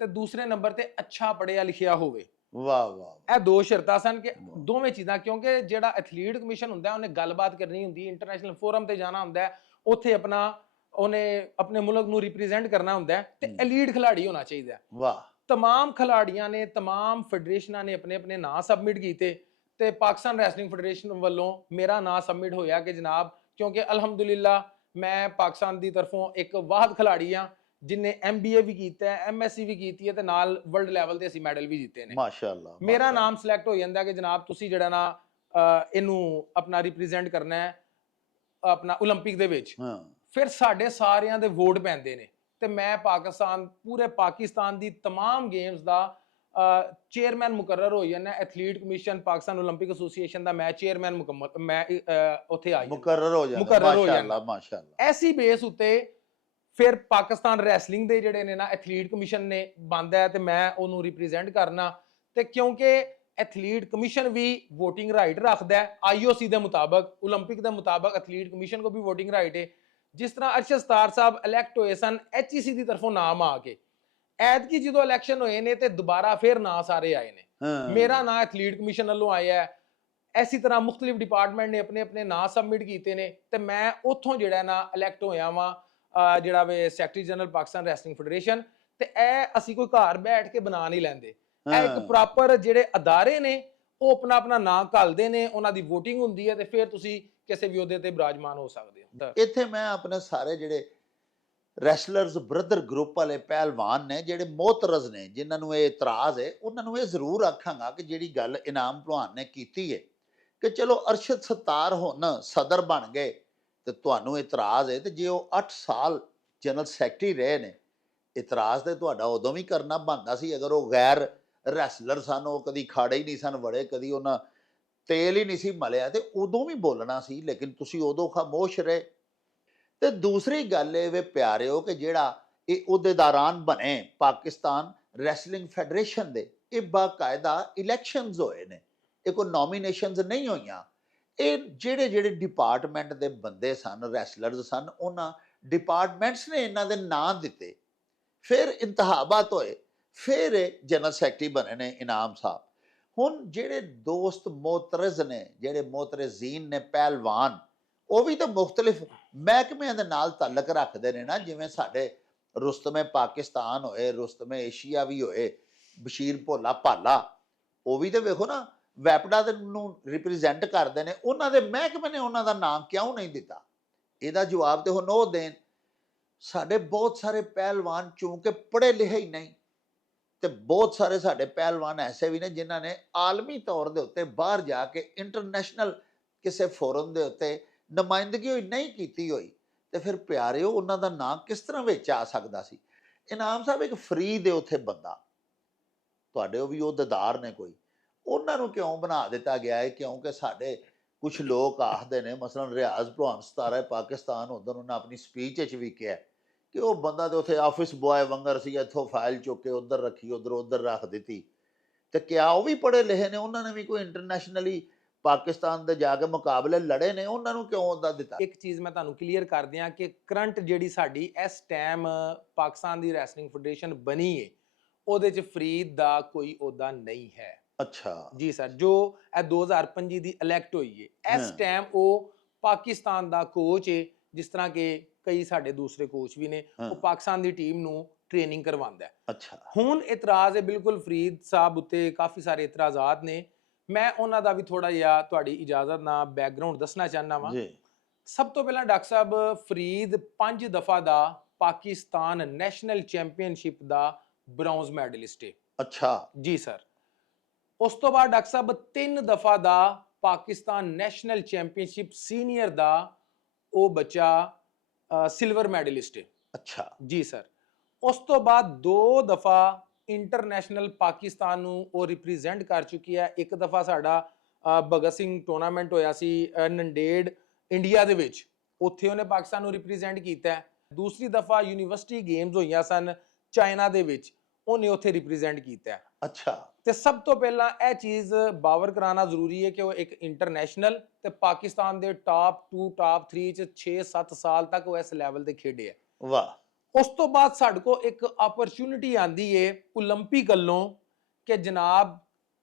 ਤੇ ਦੂਸਰੇ ਨੰਬਰ ਤੇ ਅੱਛਾ ਪੜ੍ਹਿਆ ਲਿਖਿਆ ਹੋਵੇ। ਵਾਹ ਵਾਹ ਇਹ ਦੋ ਸ਼ਰਤਾਂ ਸਨ ਕਿ ਦੋਵੇਂ ਚੀਜ਼ਾਂ, ਕਿਉਂਕਿ ਜਿਹੜਾ ਐਥਲੀਟ ਕਮਿਸ਼ਨ ਹੁੰਦਾ ਉਹਨੇ ਗੱਲਬਾਤ ਕਰਨੀ ਹੁੰਦੀ, ਇੰਟਰਨੈਸ਼ਨਲ ਫੋਰਮ ਤੇ ਜਾਣਾ ਹੁੰਦਾ, ਉੱਥੇ ਉਹਨੇ ਆਪਣੇ ਮੁਲਕ ਨੂੰ ਰਿਪਰੈਜ਼ੈਂਟ ਕਰਨਾ ਹੁੰਦਾ, ਤੇ ਐਲੀਟ ਖਿਲਾੜੀ ਹੋਣਾ ਚਾਹੀਦਾ। ਵਾਹ। तमाम ਖਿਲਾੜੀਆਂ ਨੇ, तमाम ਫੈਡਰੇਸ਼ਨਾਂ ਨੇ ਆਪਣੇ ਆਪਣੇ ਨਾਂ ਸਬਮਿਟ ਕੀਤੇ, ਤੇ ਪਾਕਿਸਤਾਨ ਰੈਸਲਿੰਗ ਫੈਡਰੇਸ਼ਨ ਵੱਲੋਂ ਮੇਰਾ ਨਾਂ ਸਬਮਿਟ ਹੋਇਆ ਕਿ ਜਨਾਬ, ਕਿਉਂਕਿ ਅਲਹਮਦੁਲਿਲਾ ਮੈਂ ਪਾਕਿਸਤਾਨ ਦੀ ਤਰਫੋਂ ਇੱਕ ਵਾਹਦ ਖਿਲਾੜੀ ਆ ਜਿਨੇ MBA ਵੀ ਕੀਤਾ ਹੈ, MSc ਵੀ ਕੀਤੀ ਹੈ, ਤੇ ਨਾਲ ਵਰਲਡ ਲੈਵਲ ਤੇ ਅਸੀਂ ਮੈਡਲ ਵੀ ਜਿੱਤੇ ਨੇ। ਮਾਸ਼ਾਅੱਲਾ। ਮੇਰਾ ਨਾਮ ਸਿਲੈਕਟ ਹੋ ਜਾਂਦਾ ਕਿ ਜਨਾਬ ਤੁਸੀਂ ਜਿਹੜਾ ਨਾ ਇਹਨੂੰ ਆਪਣਾ ਰਿਪਰੈਜ਼ੈਂਟ ਕਰਨਾ ਹੈ ਆਪਣਾ 올림픽 ਦੇ ਵਿੱਚ। ਫਿਰ ਸਾਡੇ ਸਾਰਿਆਂ ਦੇ ਵੋਟ ਪੈਂਦੇ ਨੇ, ਤੇ ਮੈਂ ਪੂਰੇ ਪਾਕਿਸਤਾਨ ਦੀ तमाम ਗੇਮਸ ਦਾ ਚੇਅਰਮੈਨ ਮੁਕਰਰ ਹੋ ਜਾਂਦਾ। ਐਥਲੀਟ ਕਮਿਸ਼ਨ ਪਾਕਿਸਤਾਨ 올림픽 ਐਸੋਸੀਏਸ਼ਨ ਦਾ ਮੈਂ ਚੇਅਰਮੈਨ ਮੈਂ ਉੱਥੇ ਆ ਜਾਂਦਾ, ਮੁਕਰਰ ਹੋ ਜਾਂਦਾ। ਮਾਸ਼ਾਅੱਲਾ ਮਾਸ਼ਾਅੱਲਾ। ਐਸੀ ਬੇਸ ਉੱਤੇ ਫਿਰ ਪਾਕਿਸਤਾਨ ਰੈਸਲਿੰਗ ਦੇ ਜਿਹੜੇ ਨੇ ਨਾ ਐਥਲੀਟ ਕਮਿਸ਼ਨ ਨੇ ਬੰਦਾ ਹੈ, ਤੇ ਮੈਂ ਉਹਨੂੰ ਰਿਪਰੈਜ਼ੈਂਟ ਕਰਨਾ। ਤੇ ਕਿਉਂਕਿ ਐਥਲੀਟ ਕਮਿਸ਼ਨ ਵੀ VOTING ਰਾਈਟ ਰੱਖਦਾ ਹੈ IOC ਦੇ ਮੁਤਾਬਕ, 올림픽 ਦੇ ਮੁਤਾਬਕ ਐਥਲੀਟ ਕਮਿਸ਼ਨ ਕੋ ਵੀ VOTING ਰਾਈਟ ਹੈ। ਜਿਸ ਤਰ੍ਹਾਂ ਅਰਸ਼ਦ ਸਤਾਰ ਸਾਹਿਬ ਇਲੈਕਟ ਹੋਏ ਸਨ HEC ਦੀ ਤਰਫੋਂ ਨਾਮ ਆ ਕੇ, ਐਤਕੀ ਜਦੋਂ ਇਲੈਕਸ਼ਨ ਹੋਏ ਨੇ ਤੇ ਦੁਬਾਰਾ ਫਿਰ ਨਾਂ ਸਾਰੇ ਆਏ ਨੇ, ਮੇਰਾ ਨਾਂ ਐਥਲੀਟ ਕਮਿਸ਼ਨ ਵੱਲੋਂ ਆਇਆ ਹੈ। ਐਸੀ ਤਰ੍ਹਾਂ ਮੁxtਲਿਫ ਡਿਪਾਰਟਮੈਂਟ ਨੇ ਆਪਣੇ ਆਪਣੇ ਨਾਂ ਸਬਮਿਟ ਕੀਤੇ ਨੇ, ਤੇ ਮੈਂ ਉੱਥੋਂ ਜਿਹੜਾ ਨਾ ਇਲੈਕਟ ਹੋਇਆ ਵਾਂ ਜਿਹੜਾ ਵੇ secretary general Pakistan Wrestling Federation. ਤੇ ਇਹ ਅਸੀਂ ਕੋਈ ਘਰ ਬੈਠ ਕੇ ਬਣਾ ਨਹੀਂ ਲੈਂਦੇ, ਇਹ ਇੱਕ ਪ੍ਰੋਪਰ ਜਿਹੜੇ ਅਦਾਰੇ ਨੇ ਉਹ ਆਪਣਾ ਆਪਣਾ ਨਾਂ ਘੱਲਦੇ ਨੇ, ਉਹਨਾਂ ਦੀ VOTING ਹੁੰਦੀ ਹੈ, ਤੇ ਫਿਰ ਤੁਸੀਂ ਕਿਸੇ ਵੀ ਉਹਦੇ ਤੇ ਬਿਰਾਜਮਾਨ ਹੋ ਸਕਦੇ ਹੋ। ਇੱਥੇ ਮੈਂ ਆਪਣੇ ਸਾਰੇ ਜਿਹੜੇ ਰੈਸਲਰਸ ਬ੍ਰਦਰ ਗਰੁੱਪ ਵਾਲੇ ਪਹਿਲਵਾਨ ਨੇ ਜਿਹੜੇ ਮੋਹਤਰਜ਼ ਨੇ, ਜਿਨ੍ਹਾਂ ਨੂੰ ਇਹ ਇਤਰਾਜ਼ ਹੈ, ਉਹਨਾਂ ਨੂੰ ਇਹ ਜ਼ਰੂਰ ਆਖਾਂਗਾ ਕਿ ਜਿਹੜੀ ਗੱਲ ਇਨਾਮ ਭਲਵਾਨ ਨੇ ਕੀਤੀ ਹੈ ਕਿ ਚਲੋ ਅਰਸ਼ਦ ਸਤਾਰ ਹੁਣ ਸਦਰ ਬਣ ਗਏ ਤੇ ਤੁਹਾਨੂੰ ਇਤਰਾਜ਼ ਹੈ, ਤੇ ਜੇ ਉਹ 8 ਸਾਲ ਜਨਰਲ ਸੈਕਟਰੀ ਰਹੇ ਨੇ, ਇਤਰਾਜ਼ ਤੇ ਤੁਹਾਡਾ ਉਦੋਂ ਵੀ ਕਰਨਾ ਬਣਦਾ ਸੀ। ਅਗਰ ਉਹ ਗੈਰ ਰੈਸਲਰ ਸਨ, ਉਹ ਕਦੀ ਖਾੜੇ ਹੀ ਨਹੀਂ ਸਨ ਵੜੇ, ਕਦੀ ਉਹਨਾਂ ਤੇਲ ਹੀ ਨਹੀਂ ਸੀ ਮਲਿਆ, ਤੇ ਉਦੋਂ ਵੀ ਬੋਲਣਾ ਸੀ, ਲੇਕਿਨ ਤੁਸੀਂ ਉਦੋਂ ਖਾਮੋਸ਼ ਰਹੇ। ਤੇ ਦੂਸਰੀ ਗੱਲ ਇਹ ਵੇ ਪਿਆਰਿਓ ਕਿ ਜਿਹੜਾ ਇਹ ਅਹੁਦੇਦਾਰਾਨ ਬਣੇ ਪਾਕਿਸਤਾਨ ਰੈਸਲਿੰਗ ਫੈਡਰੇਸ਼ਨ ਦੇ, ਇਹ ਬਾਕਾਇਦਾ ਇਲੈਕਸ਼ਨਸ ਹੋਏ ਨੇ, ਇਹ ਕੋਈ ਨੋਮੀਨੇਸ਼ਨਸ ਨਹੀਂ ਹੋਈਆਂ। ਇਹ ਜਿਹੜੇ ਜਿਹੜੇ ਡਿਪਾਰਟਮੈਂਟ ਦੇ ਬੰਦੇ ਸਨ, ਰੈਸਲਰਸ ਸਨ, ਉਹਨਾਂ ਡਿਪਾਰਟਮੈਂਟਸ ਨੇ ਇਹਨਾਂ ਦੇ ਨਾਂ ਦਿੱਤੇ, ਫਿਰ ਇੰਤਖਾਬਾਤ ਹੋਏ, ਫਿਰ ਇਹ ਜਨਰਲ ਸੈਕਟਰੀ ਬਣੇ ਨੇ ਇਨਾਮ ਸਾਹਿਬ। ਹੁਣ ਜਿਹੜੇ ਦੋਸਤ ਮੋਹਤਰਜ਼ ਨੇ, ਜਿਹੜੇ ਮੋਹਤਰਜ਼ੀਨ ਨੇ ਪਹਿਲਵਾਨ, ਉਹ ਵੀ ਤਾਂ ਮੁਖਤਲਿਫ ਮਹਿਕਮਿਆਂ ਦੇ ਨਾਲ ਤਾਲੁਕ ਰੱਖਦੇ ਨੇ ਨਾ, ਜਿਵੇਂ ਸਾਡੇ ਰੁਸਤਮੇ ਪਾਕਿਸਤਾਨ ਹੋਏ, ਰੁਸਤਮੇ ਏਸ਼ੀਆ ਵੀ ਹੋਏ, ਬਸ਼ੀਰ ਭੋਲਾ ਭਾਲਾ, ਉਹ ਵੀ ਤਾਂ ਵੇਖੋ ਨਾ ਵੈਪਡਾ ਦੇ ਨੂੰ ਰਿਪਰੈਜ਼ੈਂਟ ਕਰਦੇ ਨੇ, ਉਹਨਾਂ ਦੇ ਮਹਿਕਮੇ ਨੇ ਉਹਨਾਂ ਦਾ ਨਾਮ ਕਿਉਂ ਨਹੀਂ ਦਿੱਤਾ? ਇਹਦਾ ਜਵਾਬ ਤੇ ਹੁਣ ਉਹ ਦੇਣ। ਸਾਡੇ ਬਹੁਤ ਸਾਰੇ ਪਹਿਲਵਾਨ ਚੂੰਕਿ ਪੜ੍ਹੇ ਲਿਖੇ ਹੀ ਨਹੀਂ, ਤੇ ਬਹੁਤ ਸਾਰੇ ਸਾਡੇ ਪਹਿਲਵਾਨ ਐਸੇ ਵੀ ਨੇ ਜਿਨ੍ਹਾਂ ਨੇ ਆਲਮੀ ਤੌਰ ਦੇ ਉੱਤੇ ਬਾਹਰ ਜਾ ਕੇ ਇੰਟਰਨੈਸ਼ਨਲ ਕਿਸੇ ਫੋਰਮ ਦੇ ਉੱਤੇ ਨੁਮਾਇੰਦਗੀ ਹੋਈ ਨਹੀਂ ਕੀਤੀ ਹੋਈ, ਤੇ ਫਿਰ ਪਿਆਰਿਓ ਉਹਨਾਂ ਦਾ ਨਾਂ ਕਿਸ ਤਰ੍ਹਾਂ ਵਿੱਚ ਆ ਸਕਦਾ ਸੀ? ਇਨਾਮ ਸਾਹਿਬ ਇੱਕ ਫਰੀ ਦੇ ਉੱਥੇ ਬੰਦਾ, ਤੁਹਾਡੇ ਉਹ ਵੀ ਅਹੁਦੇਦਾਰ ਨੇ ਕੋਈ, ਉਹਨਾਂ ਨੂੰ ਕਿਉਂ ਬਣਾ ਦਿੱਤਾ ਗਿਆ ਹੈ? ਕਿਉਂਕਿ ਸਾਡੇ ਕੁਝ ਲੋਕ ਆਖਦੇ ਨੇ, ਮਸਲਨ ਰਿਆਜ਼ ਭਲਵਾਨ ਸਤਾਰਾ ਪਾਕਿਸਤਾਨ, ਉਦੋਂ ਉਹਨਾਂ ਆਪਣੀ ਸਪੀਚ ਵਿੱਚ ਵੀ ਕਿਹਾ ਕਿ ਉਹ ਬੰਦਾ ਤੇ ਉੱਥੇ ਆਫਿਸ ਬੁਆਏ ਵੰਗਰ ਸੀ, ਇੱਥੋਂ ਫਾਈਲ ਚੁੱਕ ਕੇ ਉੱਧਰ ਰੱਖੀ, ਉੱਧਰ ਰੱਖ ਦਿੱਤੀ। ਤੇ ਕਿਆ ਉਹ ਵੀ ਪੜ੍ਹੇ ਲਿਖੇ ਨੇ? ਉਹਨਾਂ ਨੇ ਵੀ ਕੋਈ ਇੰਟਰਨੈਸ਼ਨਲੀ ਪਾਕਿਸਤਾਨ ਦੇ ਜਾ ਕੇ ਮੁਕਾਬਲੇ ਲੜੇ ਨੇ, ਉਹਨਾਂ ਨੂੰ ਕਿਉਂ ਉਹਦਾ ਦਿੱਤਾ? ਇੱਕ ਚੀਜ਼ ਮੈਂ ਤੁਹਾਨੂੰ ਕਲੀਅਰ ਕਰ ਦਿਆਂ ਕਿ ਕਰੰਟ ਜਿਹੜੀ ਸਾਡੀ ਇਸ ਟਾਈਮ ਪਾਕਿਸਤਾਨ ਦੀ ਰੈਸਲਿੰਗ ਫੈਡਰੇਸ਼ਨ ਬਣੀ ਹੈ, ਉਹਦੇ 'ਚ ਫਰੀਦ ਦਾ ਕੋਈ ਅਹੁਦਾ ਨਹੀਂ ਹੈ। ਅੱਛਾ ਜੀ ਸਰ, ਜੋ ਇਹ 2025 ਦੀ ਇਲੈਕਟ ਹੋਈ ਹੈ, ਇਸ ਟਾਈਮ ਉਹ ਪਾਕਿਸਤਾਨ ਦਾ ਕੋਚ ਹੈ, ਜਿਸ ਤਰ੍ਹਾਂ ਕਿ ਕਈ ਸਾਡੇ ਦੂਸਰੇ ਕੋਚ ਵੀ ਨੇ, ਉਹ ਪਾਕਿਸਤਾਨ ਦੀ ਟੀਮ ਨੂੰ ਟ੍ਰੇਨਿੰਗ ਕਰਵਾਉਂਦਾ ਹੈ। ਅੱਛਾ, ਹੁਣ ਇਤਰਾਜ਼ ਹੈ ਬਿਲਕੁਲ ਫਰੀਦ ਸਾਹਿਬ ਉੱਤੇ, ਕਾਫੀ ਸਾਰੇ ਇਤਰਾਜ਼ਾਤ ਨੇ, ਮੈਂ ਉਹਨਾਂ ਦਾ ਵੀ ਥੋੜਾ ਜਿਹਾ ਤੁਹਾਡੀ ਇਜਾਜ਼ਤ ਨਾਲ ਬੈਕਗ੍ਰਾਉਂਡ ਦੱਸਣਾ ਚਾਹੁੰਦਾ ਵਾਂ। ਸਭ ਤੋਂ ਪਹਿਲਾਂ ਡਾਕਟਰ ਸਾਹਿਬ, ਫਰੀਦ 5 ਦਫਾ ਦਾ ਪਾਕਿਸਤਾਨ ਨੈਸ਼ਨਲ ਚੈਂਪੀਅਨਸ਼ਿਪ ਦਾ ਬ੍ਰੌਂਜ਼ ਮੈਡਲਿਸਟ ਹੈ। ਅੱਛਾ ਜੀ ਸਰ। ਉਸ ਤੋਂ ਬਾਅਦ ਡਾਕਟਰ ਸਾਹਿਬ 3 ਦਫਾ ਦਾ ਪਾਕਿਸਤਾਨ ਨੈਸ਼ਨਲ ਚੈਂਪੀਅਨਸ਼ਿਪ ਸੀਨੀਅਰ ਦਾ ਉਹ ਬੱਚਾ ਸਿਲਵਰ ਮੈਡਲਿਸਟ ਹੈ। ਅੱਛਾ ਜੀ ਸਰ। ਉਸ ਤੋਂ ਬਾਅਦ 2 ਦਫਾ ਇੰਟਰਨੈਸ਼ਨਲ ਪਾਕਿਸਤਾਨ ਨੂੰ ਉਹ ਰਿਪਰੈਜ਼ੈਂਟ ਕਰ ਚੁੱਕੀ ਹੈ। ਇੱਕ ਦਫਾ ਸਾਡਾ ਭਗਤ ਸਿੰਘ ਟੂਰਨਾਮੈਂਟ ਹੋਇਆ ਸੀ ਨੰਦੇੜ ਇੰਡੀਆ ਦੇ ਵਿੱਚ, ਉੱਥੇ ਉਹਨੇ ਪਾਕਿਸਤਾਨ ਨੂੰ ਰਿਪਰੈਜ਼ੈਂਟ ਕੀਤਾ ਹੈ। ਦੂਸਰੀ ਦਫਾ ਯੂਨੀਵਰਸਿਟੀ ਗੇਮਸ ਹੋਈਆਂ ਸਨ ਚਾਈਨਾ ਦੇ ਵਿੱਚ, ਉਹਨੇ ਉੱਥੇ ਰਿਪਰੈਜ਼ੈਂਟ ਕੀਤਾ ਹੈ। ਅੱਛਾ, ਤੇ ਸਭ ਤੋਂ ਪਹਿਲਾਂ ਇਹ ਚੀਜ਼ ਬਾਵਰ ਕਰਾਉਣਾ ਜ਼ਰੂਰੀ ਹੈ ਕਿ ਉਹ ਇੱਕ ਇੰਟਰਨੈਸ਼ਨਲ ਤੇ ਪਾਕਿਸਤਾਨ ਦੇ ਟਾਪ 2 ਟਾਪ 3 ਚ 6-7 ਸਾਲ ਤੱਕ ਉਹ ਇਸ ਲੈਵਲ ਤੇ ਖੇਡੇ ਹੈ। ਵਾਹ। ਉਸ ਤੋਂ ਬਾਅਦ ਸਾਡੇ ਕੋਲ ਇੱਕ ਓਪਰਚੁਨਿਟੀ ਆਂਦੀ ਏ 올림픽 ਵੱਲੋਂ ਕਿ ਜਨਾਬ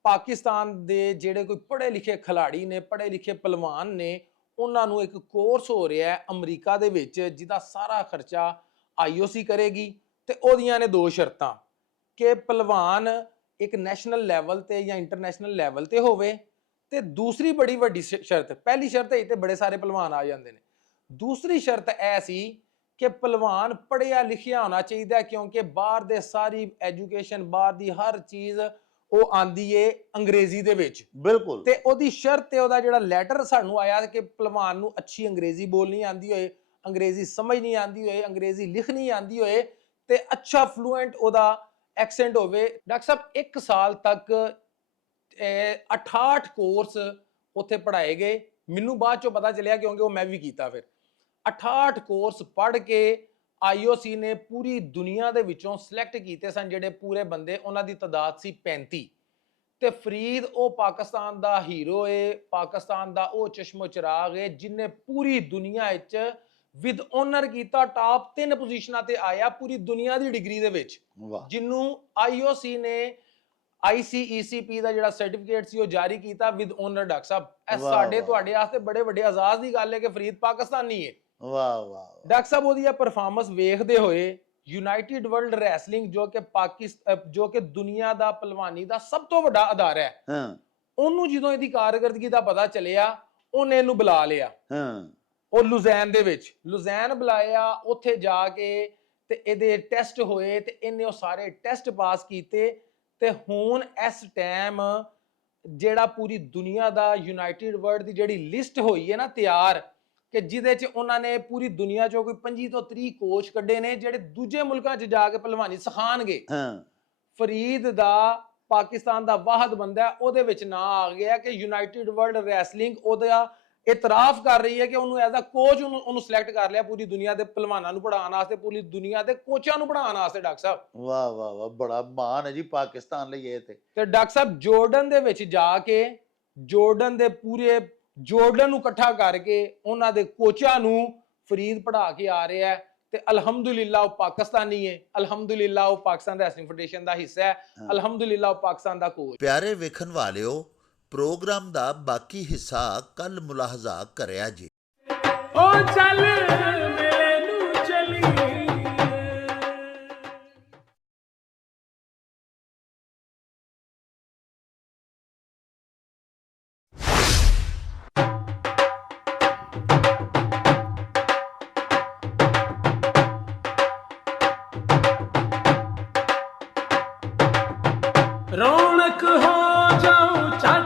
ਪਾਕਿਸਤਾਨ ਦੇ ਜਿਹੜੇ ਕੋਈ ਪੜ੍ਹੇ ਲਿਖੇ ਖਿਲਾੜੀ ਨੇ, ਪੜ੍ਹੇ ਲਿਖੇ ਪਹਿਲਵਾਨ ਨੇ, ਉਹਨਾਂ ਨੂੰ ਇੱਕ ਕੋਰਸ ਹੋ ਰਿਹਾ ਹੈ ਅਮਰੀਕਾ ਦੇ ਵਿੱਚ, ਜਿਹਦਾ ਸਾਰਾ ਖਰਚਾ IOC ਕਰੇਗੀ। ਤੇ ਉਹਦੀਆਂ ਨੇ 2 ਸ਼ਰਤਾਂ ਕਿ ਪਹਿਲਵਾਨ ਇੱਕ ਨੈਸ਼ਨਲ ਲੈਵਲ ਤੇ ਜਾਂ ਇੰਟਰਨੈਸ਼ਨਲ ਲੈਵਲ ਤੇ ਹੋਵੇ, ਤੇ ਦੂਸਰੀ ਬੜੀ ਵੱਡੀ ਸ਼ਰਤ, ਪਹਿਲੀ ਸ਼ਰਤ ਹੈ ਤੇ ਬੜੇ ਸਾਰੇ ਪਹਿਲਵਾਨ ਆ ਜਾਂਦੇ ਨੇ, ਦੂਸਰੀ ਸ਼ਰਤ ਇਹ ਸੀ ਕਿ ਪਹਿਲਵਾਨ ਪੜ੍ਹਿਆ ਲਿਖਿਆ ਹੋਣਾ ਚਾਹੀਦਾ, ਕਿਉਂਕਿ ਬਾਹਰ ਦੇ ਸਾਰੀ ਐਜੂਕੇਸ਼ਨ, ਬਾਹਰ ਦੀ ਹਰ ਚੀਜ਼ ਉਹ ਆਂਦੀ ਏ ਅੰਗਰੇਜ਼ੀ ਦੇ ਵਿੱਚ। ਬਿਲਕੁਲ। ਤੇ ਉਹਦੀ ਸ਼ਰਤ ਤੇ ਉਹਦਾ ਜਿਹੜਾ ਲੈਟਰ ਸਾਨੂੰ ਆਇਆ ਕਿ ਪਹਿਲਵਾਨ ਨੂੰ ਅੱਛੀ ਅੰਗਰੇਜ਼ੀ ਬੋਲਣੀ ਆਂਦੀ ਹੋਏ, ਅੰਗਰੇਜ਼ੀ ਸਮਝਣੀ ਆਂਦੀ ਹੋਏ, ਅੰਗਰੇਜ਼ੀ ਲਿਖਣੀ ਆਂਦੀ ਹੋਏ, ਤੇ ਅੱਛਾ ਫਲੂਐਂਟ ਉਹਦਾ ਐਕਸੈਂਟ ਹੋਵੇ। ਡਾਕਟਰ ਸਾਹਿਬ 1 ਸਾਲ ਤੱਕ 68 ਕੋਰਸ ਉੱਥੇ ਪੜ੍ਹਾਏ ਗਏ। ਮੈਨੂੰ ਬਾਅਦ ਚੋਂ ਪਤਾ ਚੱਲਿਆ, ਕਿਉਂਕਿ ਉਹ ਮੈਂ ਵੀ ਕੀਤਾ। ਫਿਰ 68 ਕੋਰਸ ਪੜ੍ਹ ਕੇ IOC ਨੇ ਪੂਰੀ ਦੁਨੀਆ ਦੇ ਵਿੱਚੋਂ ਸਿਲੈਕਟ ਕੀਤੇ ਸਨ ਜਿਹੜੇ ਪੂਰੇ ਬੰਦੇ, ਉਹਨਾਂ ਦੀ ਤਾਦਾਦ ਸੀ 35। ਤੇ ਫਰੀਦ ਉਹ ਪਾਕਿਸਤਾਨ ਦਾ ਹੀਰੋ ਏ, ਪਾਕਿਸਤਾਨ ਦਾ ਉਹ ਚਸ਼ਮੋ ਚਿਰਾਗ ਏ ਜਿਹਨੇ ਪੂਰੀ ਦੁਨੀਆ ਵਿੱਚ ਵਿਦ ਓਨਰ ਕੀਤਾ, ਟਾਪ 3 ਪੋਜੀਸ਼ਨਾਂ ਤੇ ਆਇਆ ਪੂਰੀ ਦੁਨੀਆ ਦੀ ਡਿਗਰੀ ਦੇ ਵਿੱਚ, ਜਿਹਨੂੰ IOC ਨੇ ICECP ਦਾ ਜਿਹੜਾ ਸਰਟੀਫਿਕੇਟ ਸੀ ਉਹ ਜਾਰੀ ਕੀਤਾ ਵਿਦ ਓਨਰ। ਡਾਕਟਰ ਸਾਹਿਬ ਇਹ ਸਾਡੇ ਤੁਹਾਡੇ ਵਾਸਤੇ ਬੜੇ ਵੱਡੇ ਆਜ਼ਾਦ ਦੀ ਗੱਲ ਹੈ ਕਿ ਫਰੀਦ ਪਾਕਿਸਤਾਨੀ ਹੈ। ਵਾਹ ਵਾਹ ਡਾਕਟਰ ਸਾਹਿਬ ਉਹਦੀ ਪਰਫਾਰਮੈਂਸ ਵੇਖਦੇ ਹੋਏ ਯੂਨਾਈਟਿਡ ਵਰਲਡ ਰੈਸਲਿੰਗ, ਜੋ ਕਿ ਦੁਨੀਆ ਦਾ ਪਹਿਲਵਾਨੀ ਦਾ ਸਭ ਤੋਂ ਵੱਡਾ ਅਦਾਰਾ ਹੈ, ਉਹਨੂੰ ਜਦੋਂ ਇਹਦੀ ਕਾਰਗਰਦਗੀ ਦਾ ਪਤਾ ਚੱਲਿਆ, ਉਹਨੇ ਇਹਨੂੰ ਬੁਲਾ ਲਿਆ। ਉਹ ਲੁਜ਼ੈਨ ਦੇ ਵਿੱਚ, ਲੁਜ਼ੈਨ ਬੁਲਾਇਆ, ਉੱਥੇ ਜਾ ਕੇ ਤੇ ਇਹਦੇ ਟੈਸਟ ਹੋਏ ਤੇ ਇਹਨੇ ਉਹ ਸਾਰੇ ਟੈਸਟ ਪਾਸ ਕੀਤੇ। ਤੇ ਹੁਣ ਇਸ ਟਾਈਮ ਜਿਹੜਾ ਪੂਰੀ ਦੁਨੀਆ ਦਾ ਯੂਨਾਈਟਿਡ ਵਰਲਡ ਦੀ ਜਿਹੜੀ ਲਿਸਟ ਹੋਈ ਹੈ ਨਾ ਤਿਆਰ, ਕਿ ਜਿਹਦੇ ਚ ਉਹਨਾਂ ਨੇ ਪੂਰੀ ਦੁਨੀਆ ਚੋਂ ਕੋਈ 25 ਤੋਂ 30 ਕੋਚ ਕੱਢੇ ਨੇ ਜਿਹੜੇ ਦੂਜੇ ਮੁਲਕਾਂ 'ਚ ਜਾ ਕੇ ਪਹਿਲਵਾਨੀ ਸਿਖਾਣਗੇ। ਫਰੀਦ ਦਾ ਪਾਕਿਸਤਾਨ ਦਾ ਵਾਹਦ ਬੰਦਾ ਉਹਦੇ ਵਿੱਚ ਨਾਂ ਆ ਗਿਆ ਕਿ ਯੂਨਾਈਟਿਡ ਵਰਲਡ ਰੈਸਲਿੰਗ ਉਹਦਾ ਇਤਰਾਫ ਕਰ ਰਹੀ ਹੈ ਕਿ ਉਹਨੂੰ ਐਜ਼ ਅ ਕੋਚ ਉਹਨੂੰ ਸਿਲੈਕਟ ਕਰ ਲਿਆ ਪੂਰੀ ਦੁਨੀਆ ਦੇ ਪਹਿਲਵਾਨਾਂ ਨੂੰ ਪੜ੍ਹਾਉਣ ਵਾਸਤੇ, ਪੂਰੀ ਦੁਨੀਆ ਦੇ ਕੋਚਾਂ ਨੂੰ ਪੜ੍ਹਾਉਣ ਵਾਸਤੇ। ਡਾਕਟਰ ਸਾਹਿਬ ਵਾਹ ਵਾਹ ਵਾਹ, ਬੜਾ ਮਾਣ ਹੈ ਜੀ ਪਾਕਿਸਤਾਨ ਲਈ ਇਹ ਤੇ ਡਾਕਟਰ ਸਾਹਿਬ ਜਾਰਡਨ ਦੇ ਵਿੱਚ ਜਾ ਕੇ ਜਾਰਡਨ ਦੇ ਪੂਰੇ ਜਾਰਡਨ ਨੂੰ ਇਕੱਠਾ ਕਰਕੇ ਉਹਨਾਂ ਦੇ ਕੋਚਾਂ ਨੂੰ ਫਰੀਦ ਪੜ੍ਹਾ ਕੇ ਆ ਰਿਹਾ ਹੈ। ਤੇ ਅਲਹਮਦੁਲਿਲਾ ਉਹ ਪਾਕਿਸਤਾਨੀ ਹੈ, ਅਲਹਮਦੁਲਿਲਾ ਉਹ ਪਾਕਿਸਤਾਨ ਰੈਸਲਿੰਗ ਫੈਡਰੇਸ਼ਨ ਦਾ ਹਿੱਸਾ ਹੈ, ਅਲਹਮਦੁਲਿਲਾ ਉਹ ਪਾਕਿਸਤਾਨ ਦਾ ਕੋਚ। ਪਿਆਰੇ ਵੇਖਣ ਵਾਲਿਓ, ਪ੍ਰੋਗਰਾਮ ਦਾ ਬਾਕੀ ਹਿੱਸਾ ਕੱਲ ਮੁਲਾਹਜ਼ਾ ਕਰਿਆ ਜੀ। ਓ ਚੱਲ ਮੇਲੇ ਨੂੰ ਚੱਲੀਏ। रौनक हो जाऊं चढ़